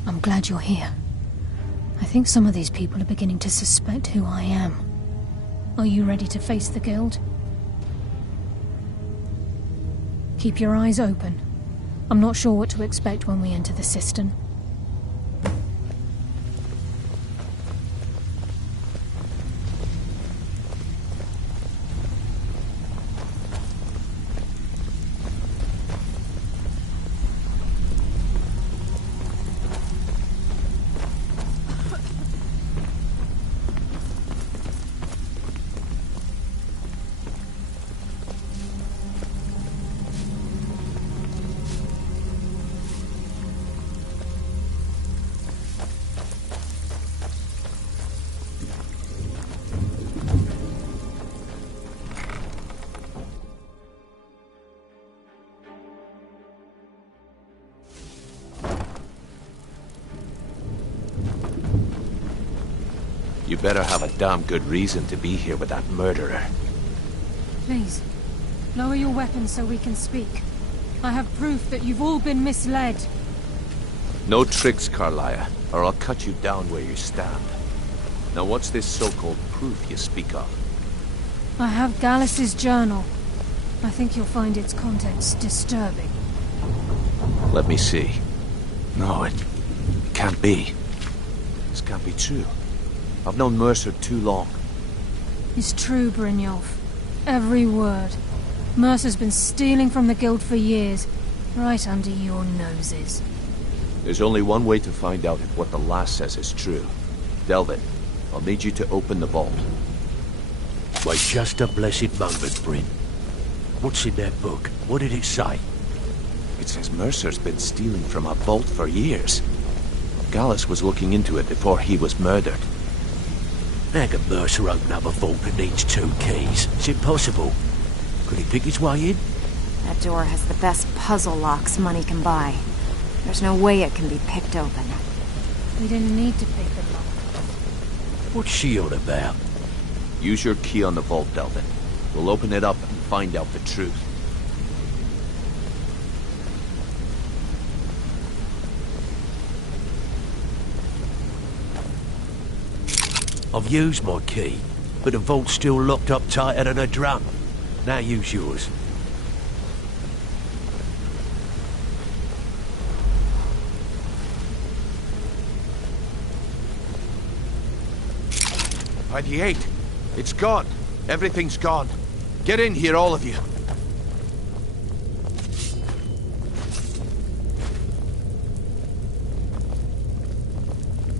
I'm glad you're here. I think some of these people are beginning to suspect who I am. Are you ready to face the Guild? Keep your eyes open. I'm not sure what to expect when we enter the cistern. You better have a damn good reason to be here with that murderer. Please, lower your weapons so we can speak. I have proof that you've all been misled. No tricks, Carlia, or I'll cut you down where you stand. Now what's this so-called proof you speak of? I have Gallus's journal. I think you'll find its contents disturbing. Let me see. No, it can't be. This can't be true. I've known Mercer too long. It's true, Brynjolf. Every word. Mercer's been stealing from the Guild for years, right under your noses. There's only one way to find out if what the lass says is true. Delvin, I'll need you to open the vault. Wait just a blessed moment, Bryn. What's in that book? What did it say? It says Mercer's been stealing from a vault for years. Gallus was looking into it before he was murdered. How can Mercer open up a vault that needs 2 keys? It's impossible. Could he pick his way in? That door has the best puzzle locks money can buy. There's no way it can be picked open. We didn't need to pick the lock. What's she on about? Use your key on the vault, Delvin. We'll open it up and find out the truth. I've used my key, but the vault's still locked up tighter than a drum. Now use yours. By the 8. It's gone. Everything's gone. Get in here, all of you.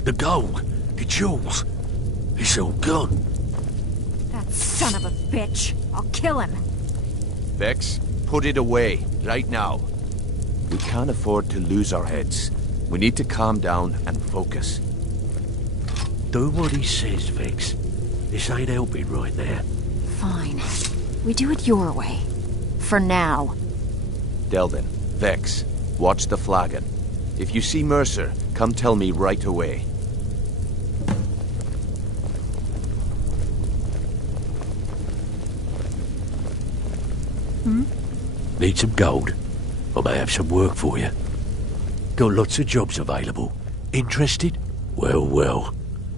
The gold, the jewels, it's all gone. That son of a bitch. I'll kill him. Vex, put it away, right now. We can't afford to lose our heads. We need to calm down and focus. Do what he says, Vex. This ain't helping right now. Fine. We do it your way. For now. Delvin, Vex, watch the flagon. If you see Mercer, come tell me right away. Need some gold? I may have some work for you. Got lots of jobs available. Interested? Well, well.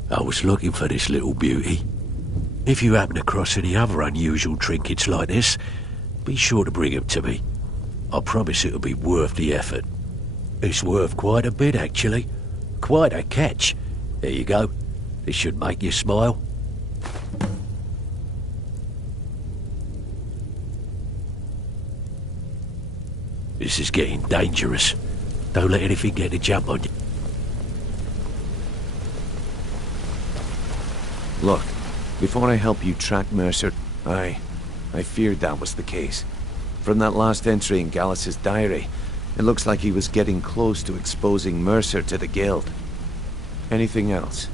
I was looking for this little beauty. If you happen across any other unusual trinkets like this, be sure to bring them to me. I promise it'll be worth the effort. It's worth quite a bit, actually. Quite a catch. There you go. This should make you smile. This is getting dangerous. Don't let anything get a jump on you. Look, before I help you track Mercer, I feared that was the case. From that last entry in Gallus's diary, it looks like he was getting close to exposing Mercer to the Guild. Anything else?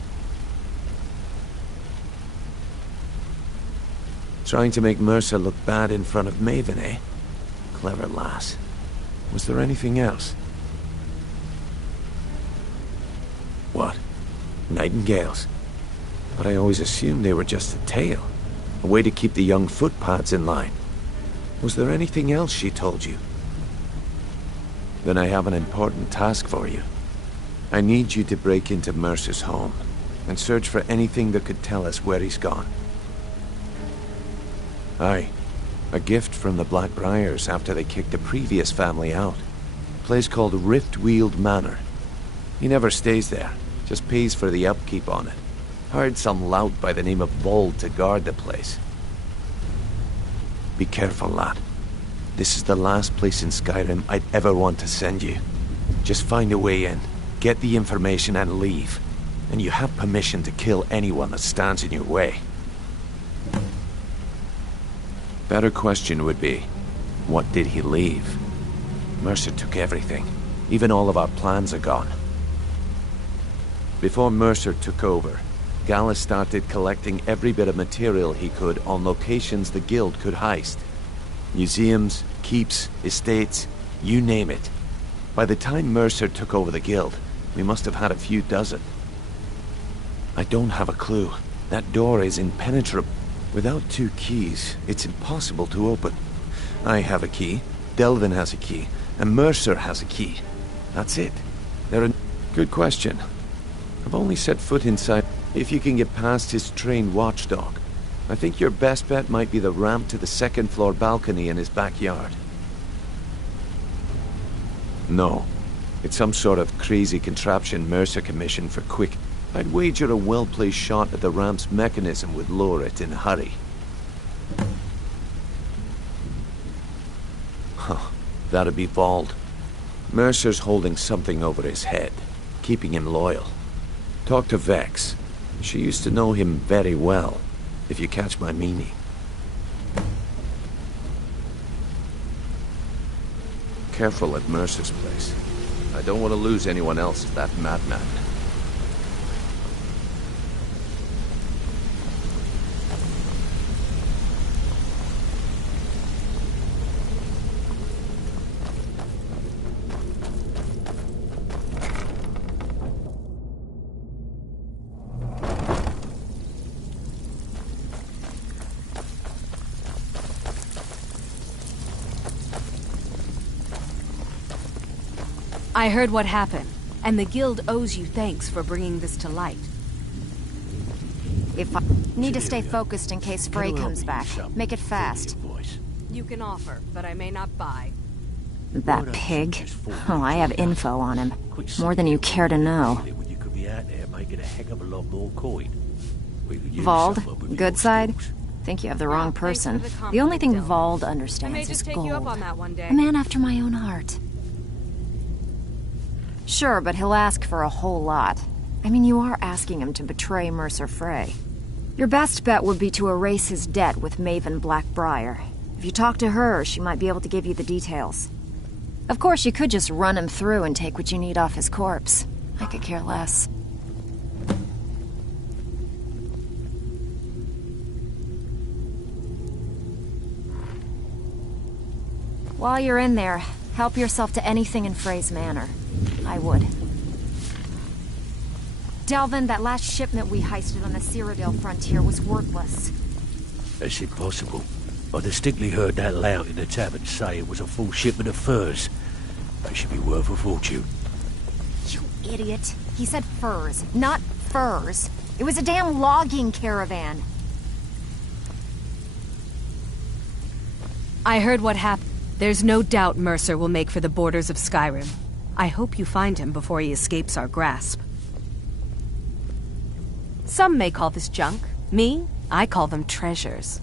Trying to make Mercer look bad in front of Maven, eh? Clever lass. Was there anything else? What? Nightingales? But I always assumed they were just a tale. A way to keep the young footpads in line. Was there anything else she told you? Then I have an important task for you. I need you to break into Mercer's home and search for anything that could tell us where he's gone. Aye. A gift from the Blackbriars after they kicked the previous family out. A place called Riftweald Manor. He never stays there, just pays for the upkeep on it. Hired some lout by the name of Vold to guard the place. Be careful, lad. This is the last place in Skyrim I'd ever want to send you. Just find a way in, get the information and leave. And you have permission to kill anyone that stands in your way. Better question would be, what did he leave? Mercer took everything. Even all of our plans are gone. Before Mercer took over, Gallus started collecting every bit of material he could on locations the Guild could heist. Museums, keeps, estates, you name it. By the time Mercer took over the Guild, we must have had a few dozen. I don't have a clue. That door is impenetrable. Without 2 keys, it's impossible to open. I have a key, Delvin has a key, and Mercer has a key. That's it. Good question. I've only set foot inside. If you can get past his trained watchdog, I think your best bet might be the ramp to the 2nd floor balcony in his backyard. No. It's some sort of crazy contraption Mercer commissioned for quick. I'd wager a well-placed shot at the ramp's mechanism would lower it in a hurry. Huh. That'd be Vold. Mercer's holding something over his head, keeping him loyal. Talk to Vex. She used to know him very well, if you catch my meaning. Careful at Mercer's place. I don't want to lose anyone else to that madman. I heard what happened, and the Guild owes you thanks for bringing this to light. If I need to stay focused in case Frey comes back. Make it fast. You can offer, but I may not buy. That pig. Oh, I have info on him. More than you care to know. You could be out there making a heck of a lot more coin. Vald, good side? Think you have the wrong person. The only thing Vald understands is gold. A man after my own heart. Sure, but he'll ask for a whole lot. I mean, you are asking him to betray Mercer Frey. Your best bet would be to erase his debt with Maven Blackbriar. If you talk to her, she might be able to give you the details. Of course, you could just run him through and take what you need off his corpse. I could care less. While you're in there, help yourself to anything in Frey's Manor. I would. Delvin, that last shipment we heisted on the Cyrodiil frontier was worthless. That's impossible. I distinctly heard that lout in the tavern say it was a full shipment of furs. They should be worth a fortune. You idiot. He said furs, not furs. It was a damn logging caravan. I heard what happened. There's no doubt Mercer will make for the borders of Skyrim. I hope you find him before he escapes our grasp. Some may call this junk. Me, I call them treasures.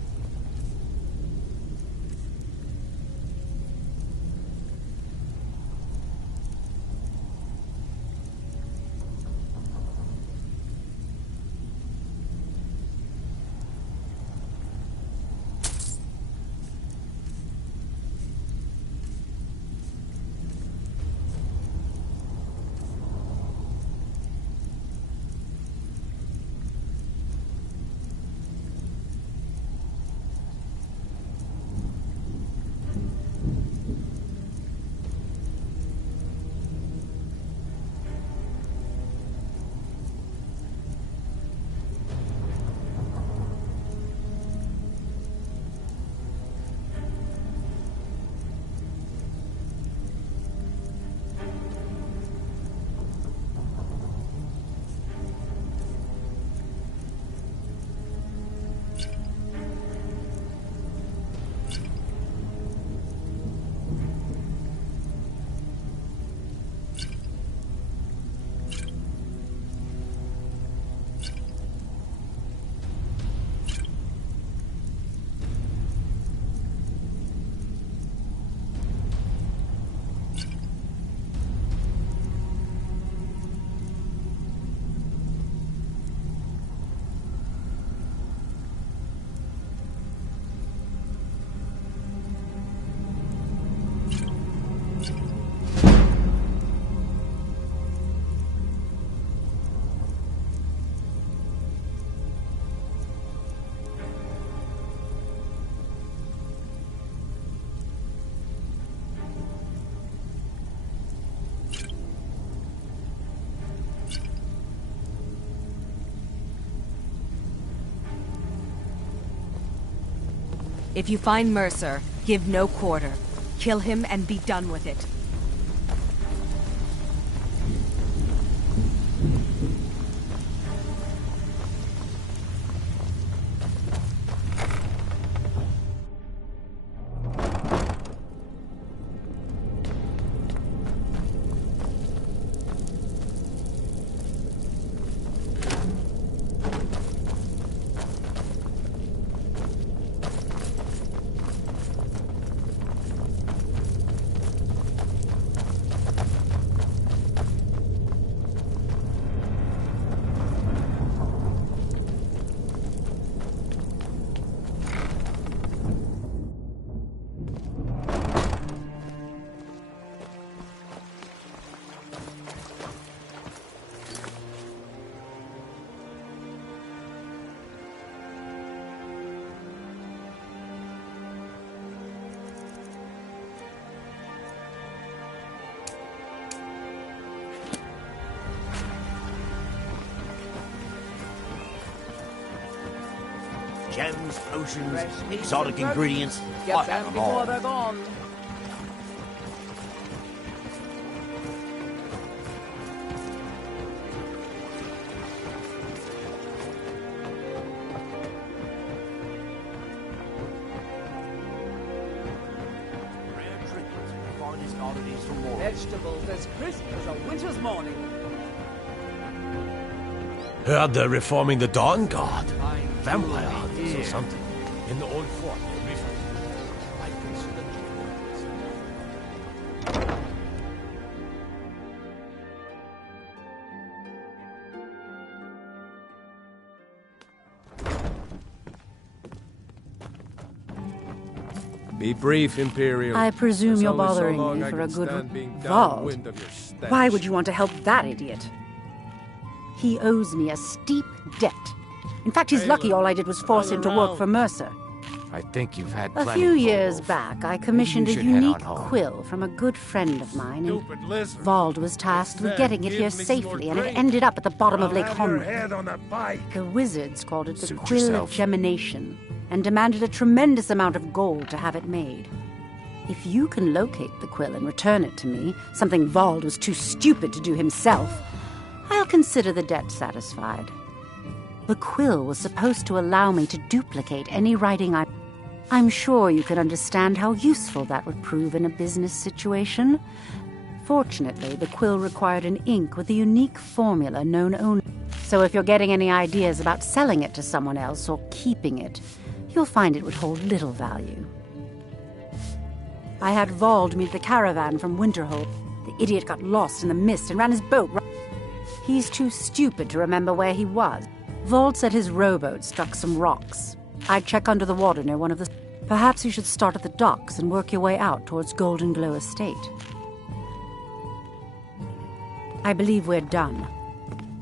If you find Mercer, give no quarter. Kill him and be done with it. Gems, potions, exotic ingredients. I have them all. They're gone. Vegetables as crisp as a winter's morning. Heard they're reforming the Dawn Guard. Vampire hunters or something. In the old fort. I consider Be brief, Imperial. I presume There's you're only so bothering long me I for a can good stand being Vald. downwind of your stench. Why would you want to help that idiot? He owes me a steep debt. In fact, he's lucky all I did was force him to work for Mercer. I think you've had A plenty. few years back, I commissioned a you should head on unique home. quill from a good friend of mine, and Stupid lizard. Vald was tasked with Instead, getting it give here me some safely, more and it drink. ended up at the bottom of I'll Lake have your Homra. head on a bike. The wizards called it the Suit Quill yourself. of Gemination, and demanded a tremendous amount of gold to have it made. If you can locate the quill and return it to me, something Vald was too stupid to do himself, I'll consider the debt satisfied. The quill was supposed to allow me to duplicate any writing I'm sure you can understand how useful that would prove in a business situation. Fortunately, the quill required an ink with a unique formula known only. So if you're getting any ideas about selling it to someone else or keeping it, you'll find it would hold little value. I had Vald meet the caravan from Winterhold. The idiot got lost in the mist and ran his boat. He's too stupid to remember where he was. Vald said his rowboat struck some rocks. I'd check under the water near one of the... Perhaps you should start at the docks and work your way out towards Golden Glow Estate. I believe we're done.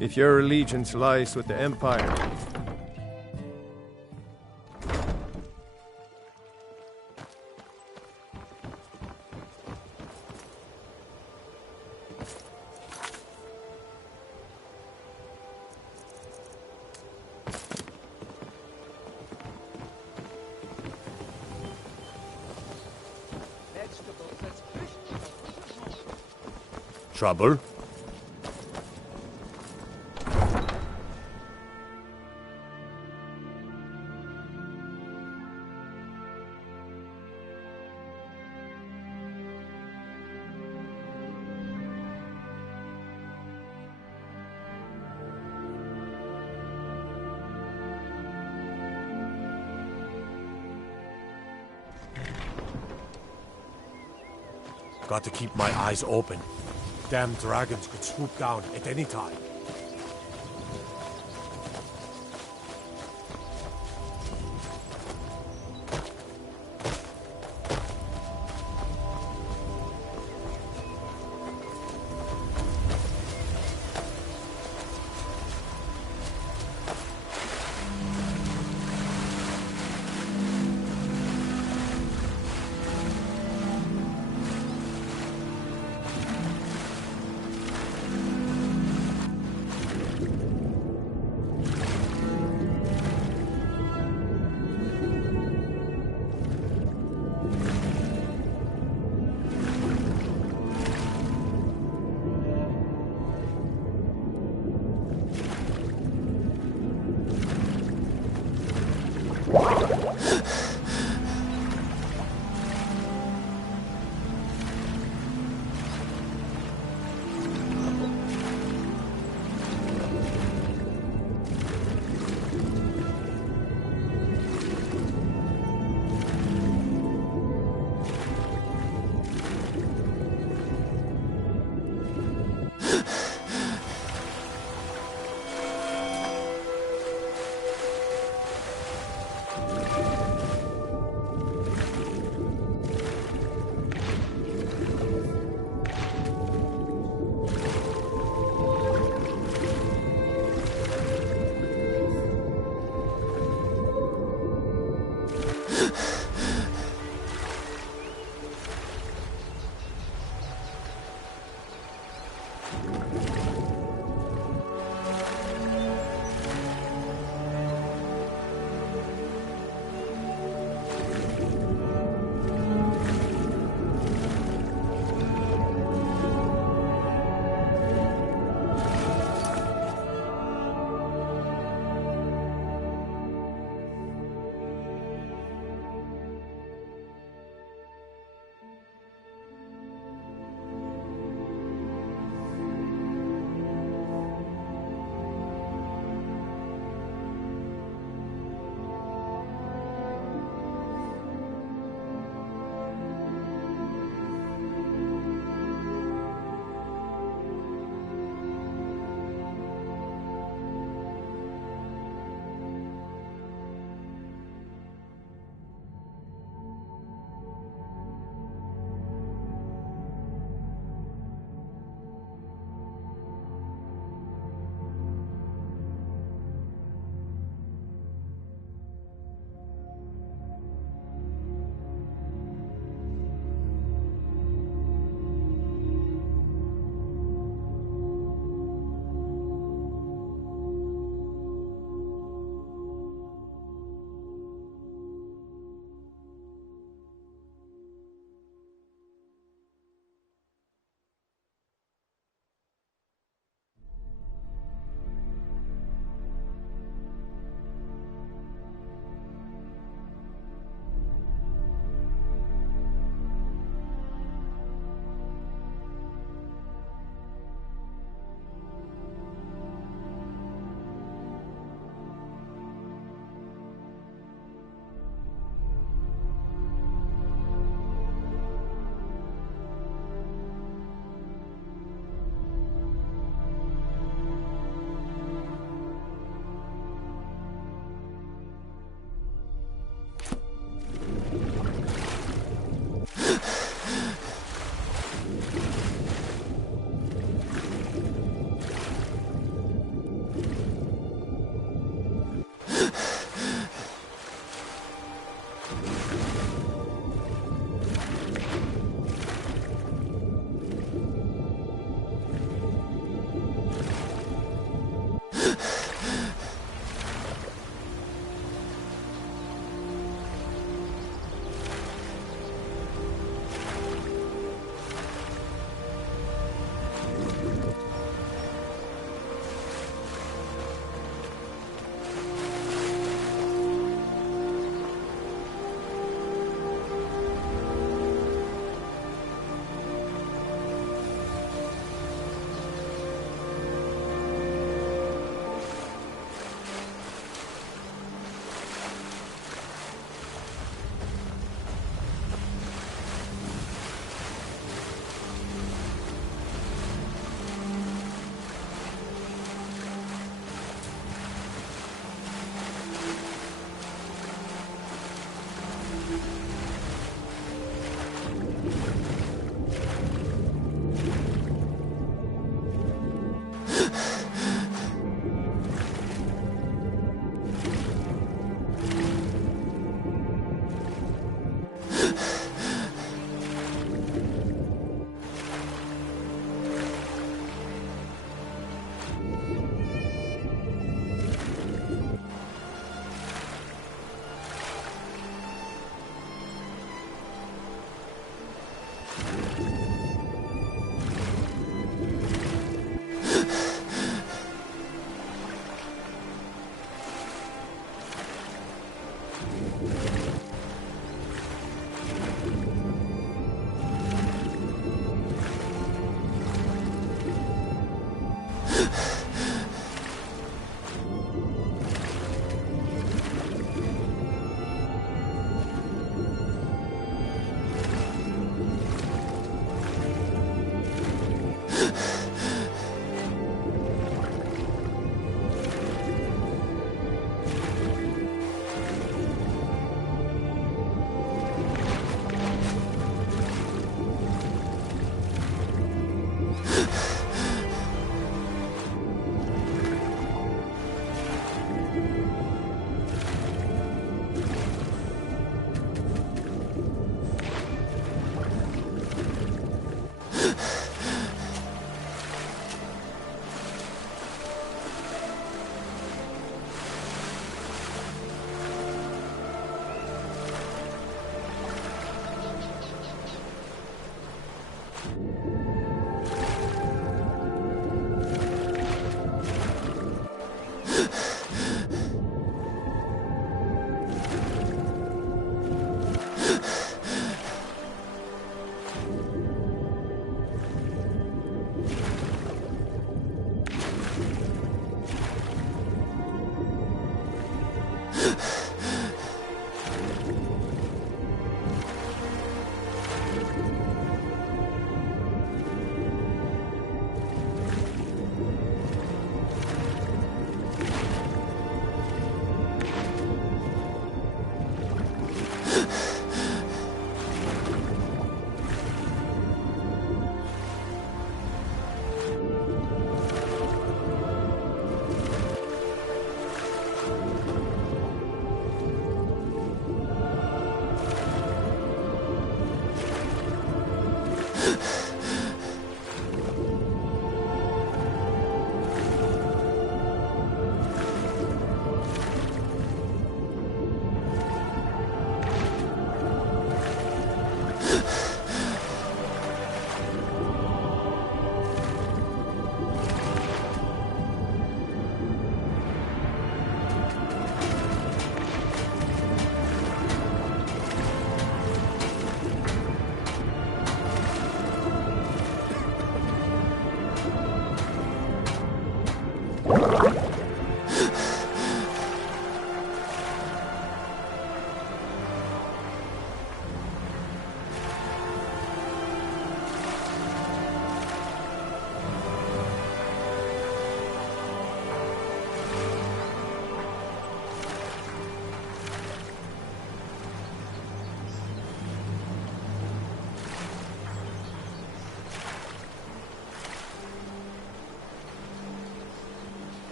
If your allegiance lies with the Empire, Trouble? Got to keep my eyes open. Damn dragons could swoop down at any time.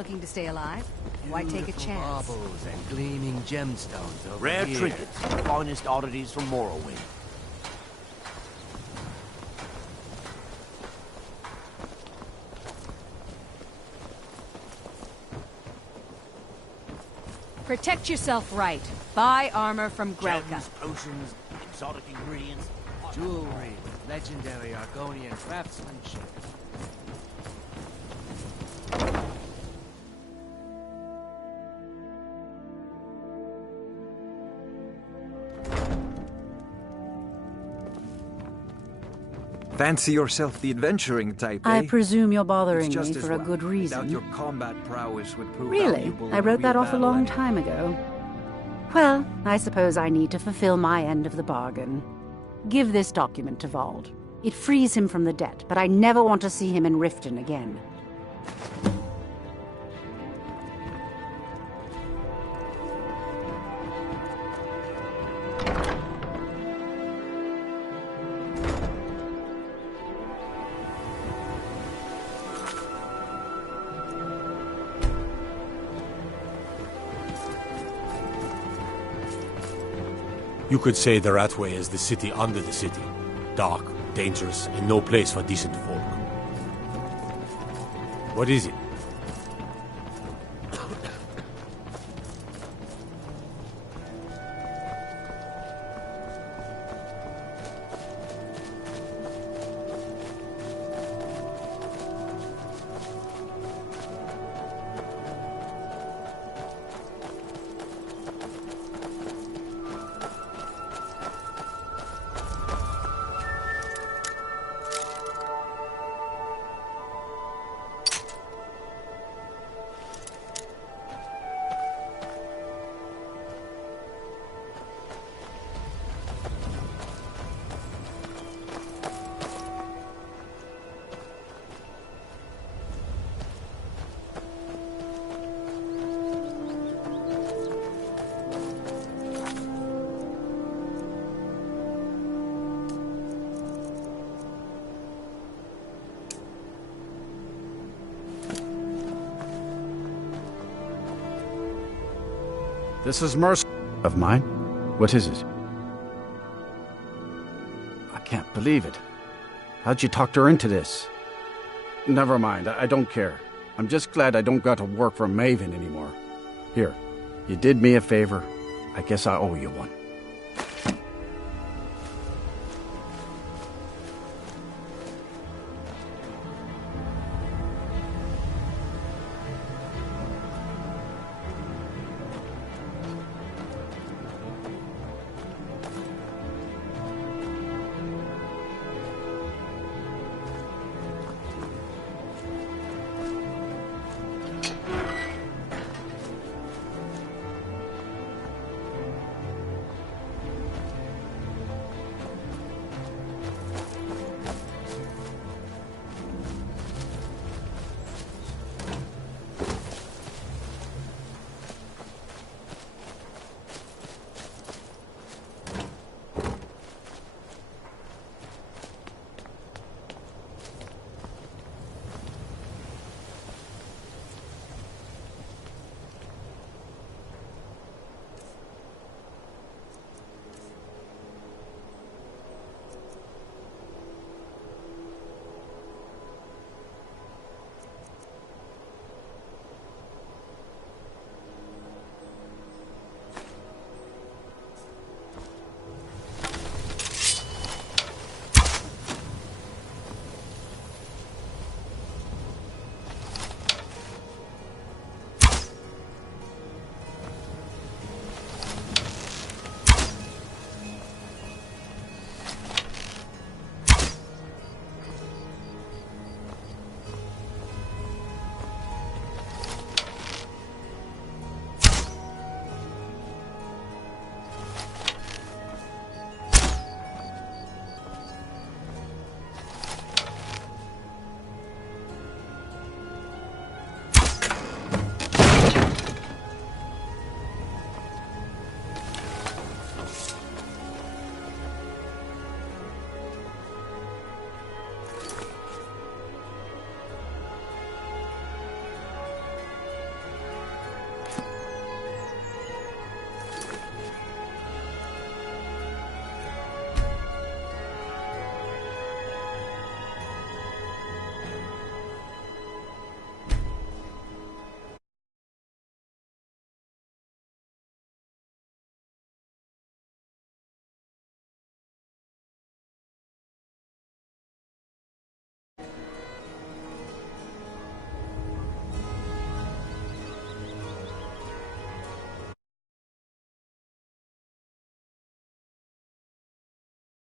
Looking to stay alive? Why take a chance? Baubles and gleaming gemstones over Rare here. trinkets, finest oddities from Morrowind. Protect yourself right. Buy armor from Grelka. Gems, potions, exotic ingredients. Jewelry with legendary Argonian craftsmanship. Fancy yourself the adventuring type, eh? I presume you're bothering It's just me as for a well. good reason. Without your combat prowess would prove Really? valuable I in wrote real that off a battle long anyway. time ago. Well, I suppose I need to fulfill my end of the bargain. Give this document to Vald. It frees him from the debt, but I never want to see him in Riften again. You could say the Ratway is the city under the city. Dark, dangerous, and no place for decent folk. What is it? This is Mercer. Of mine? What is it? I can't believe it. How'd you talk her into this? Never mind, I don't care. I'm just glad I don't got to work for Maven anymore. Here, you did me a favor. I guess I owe you one.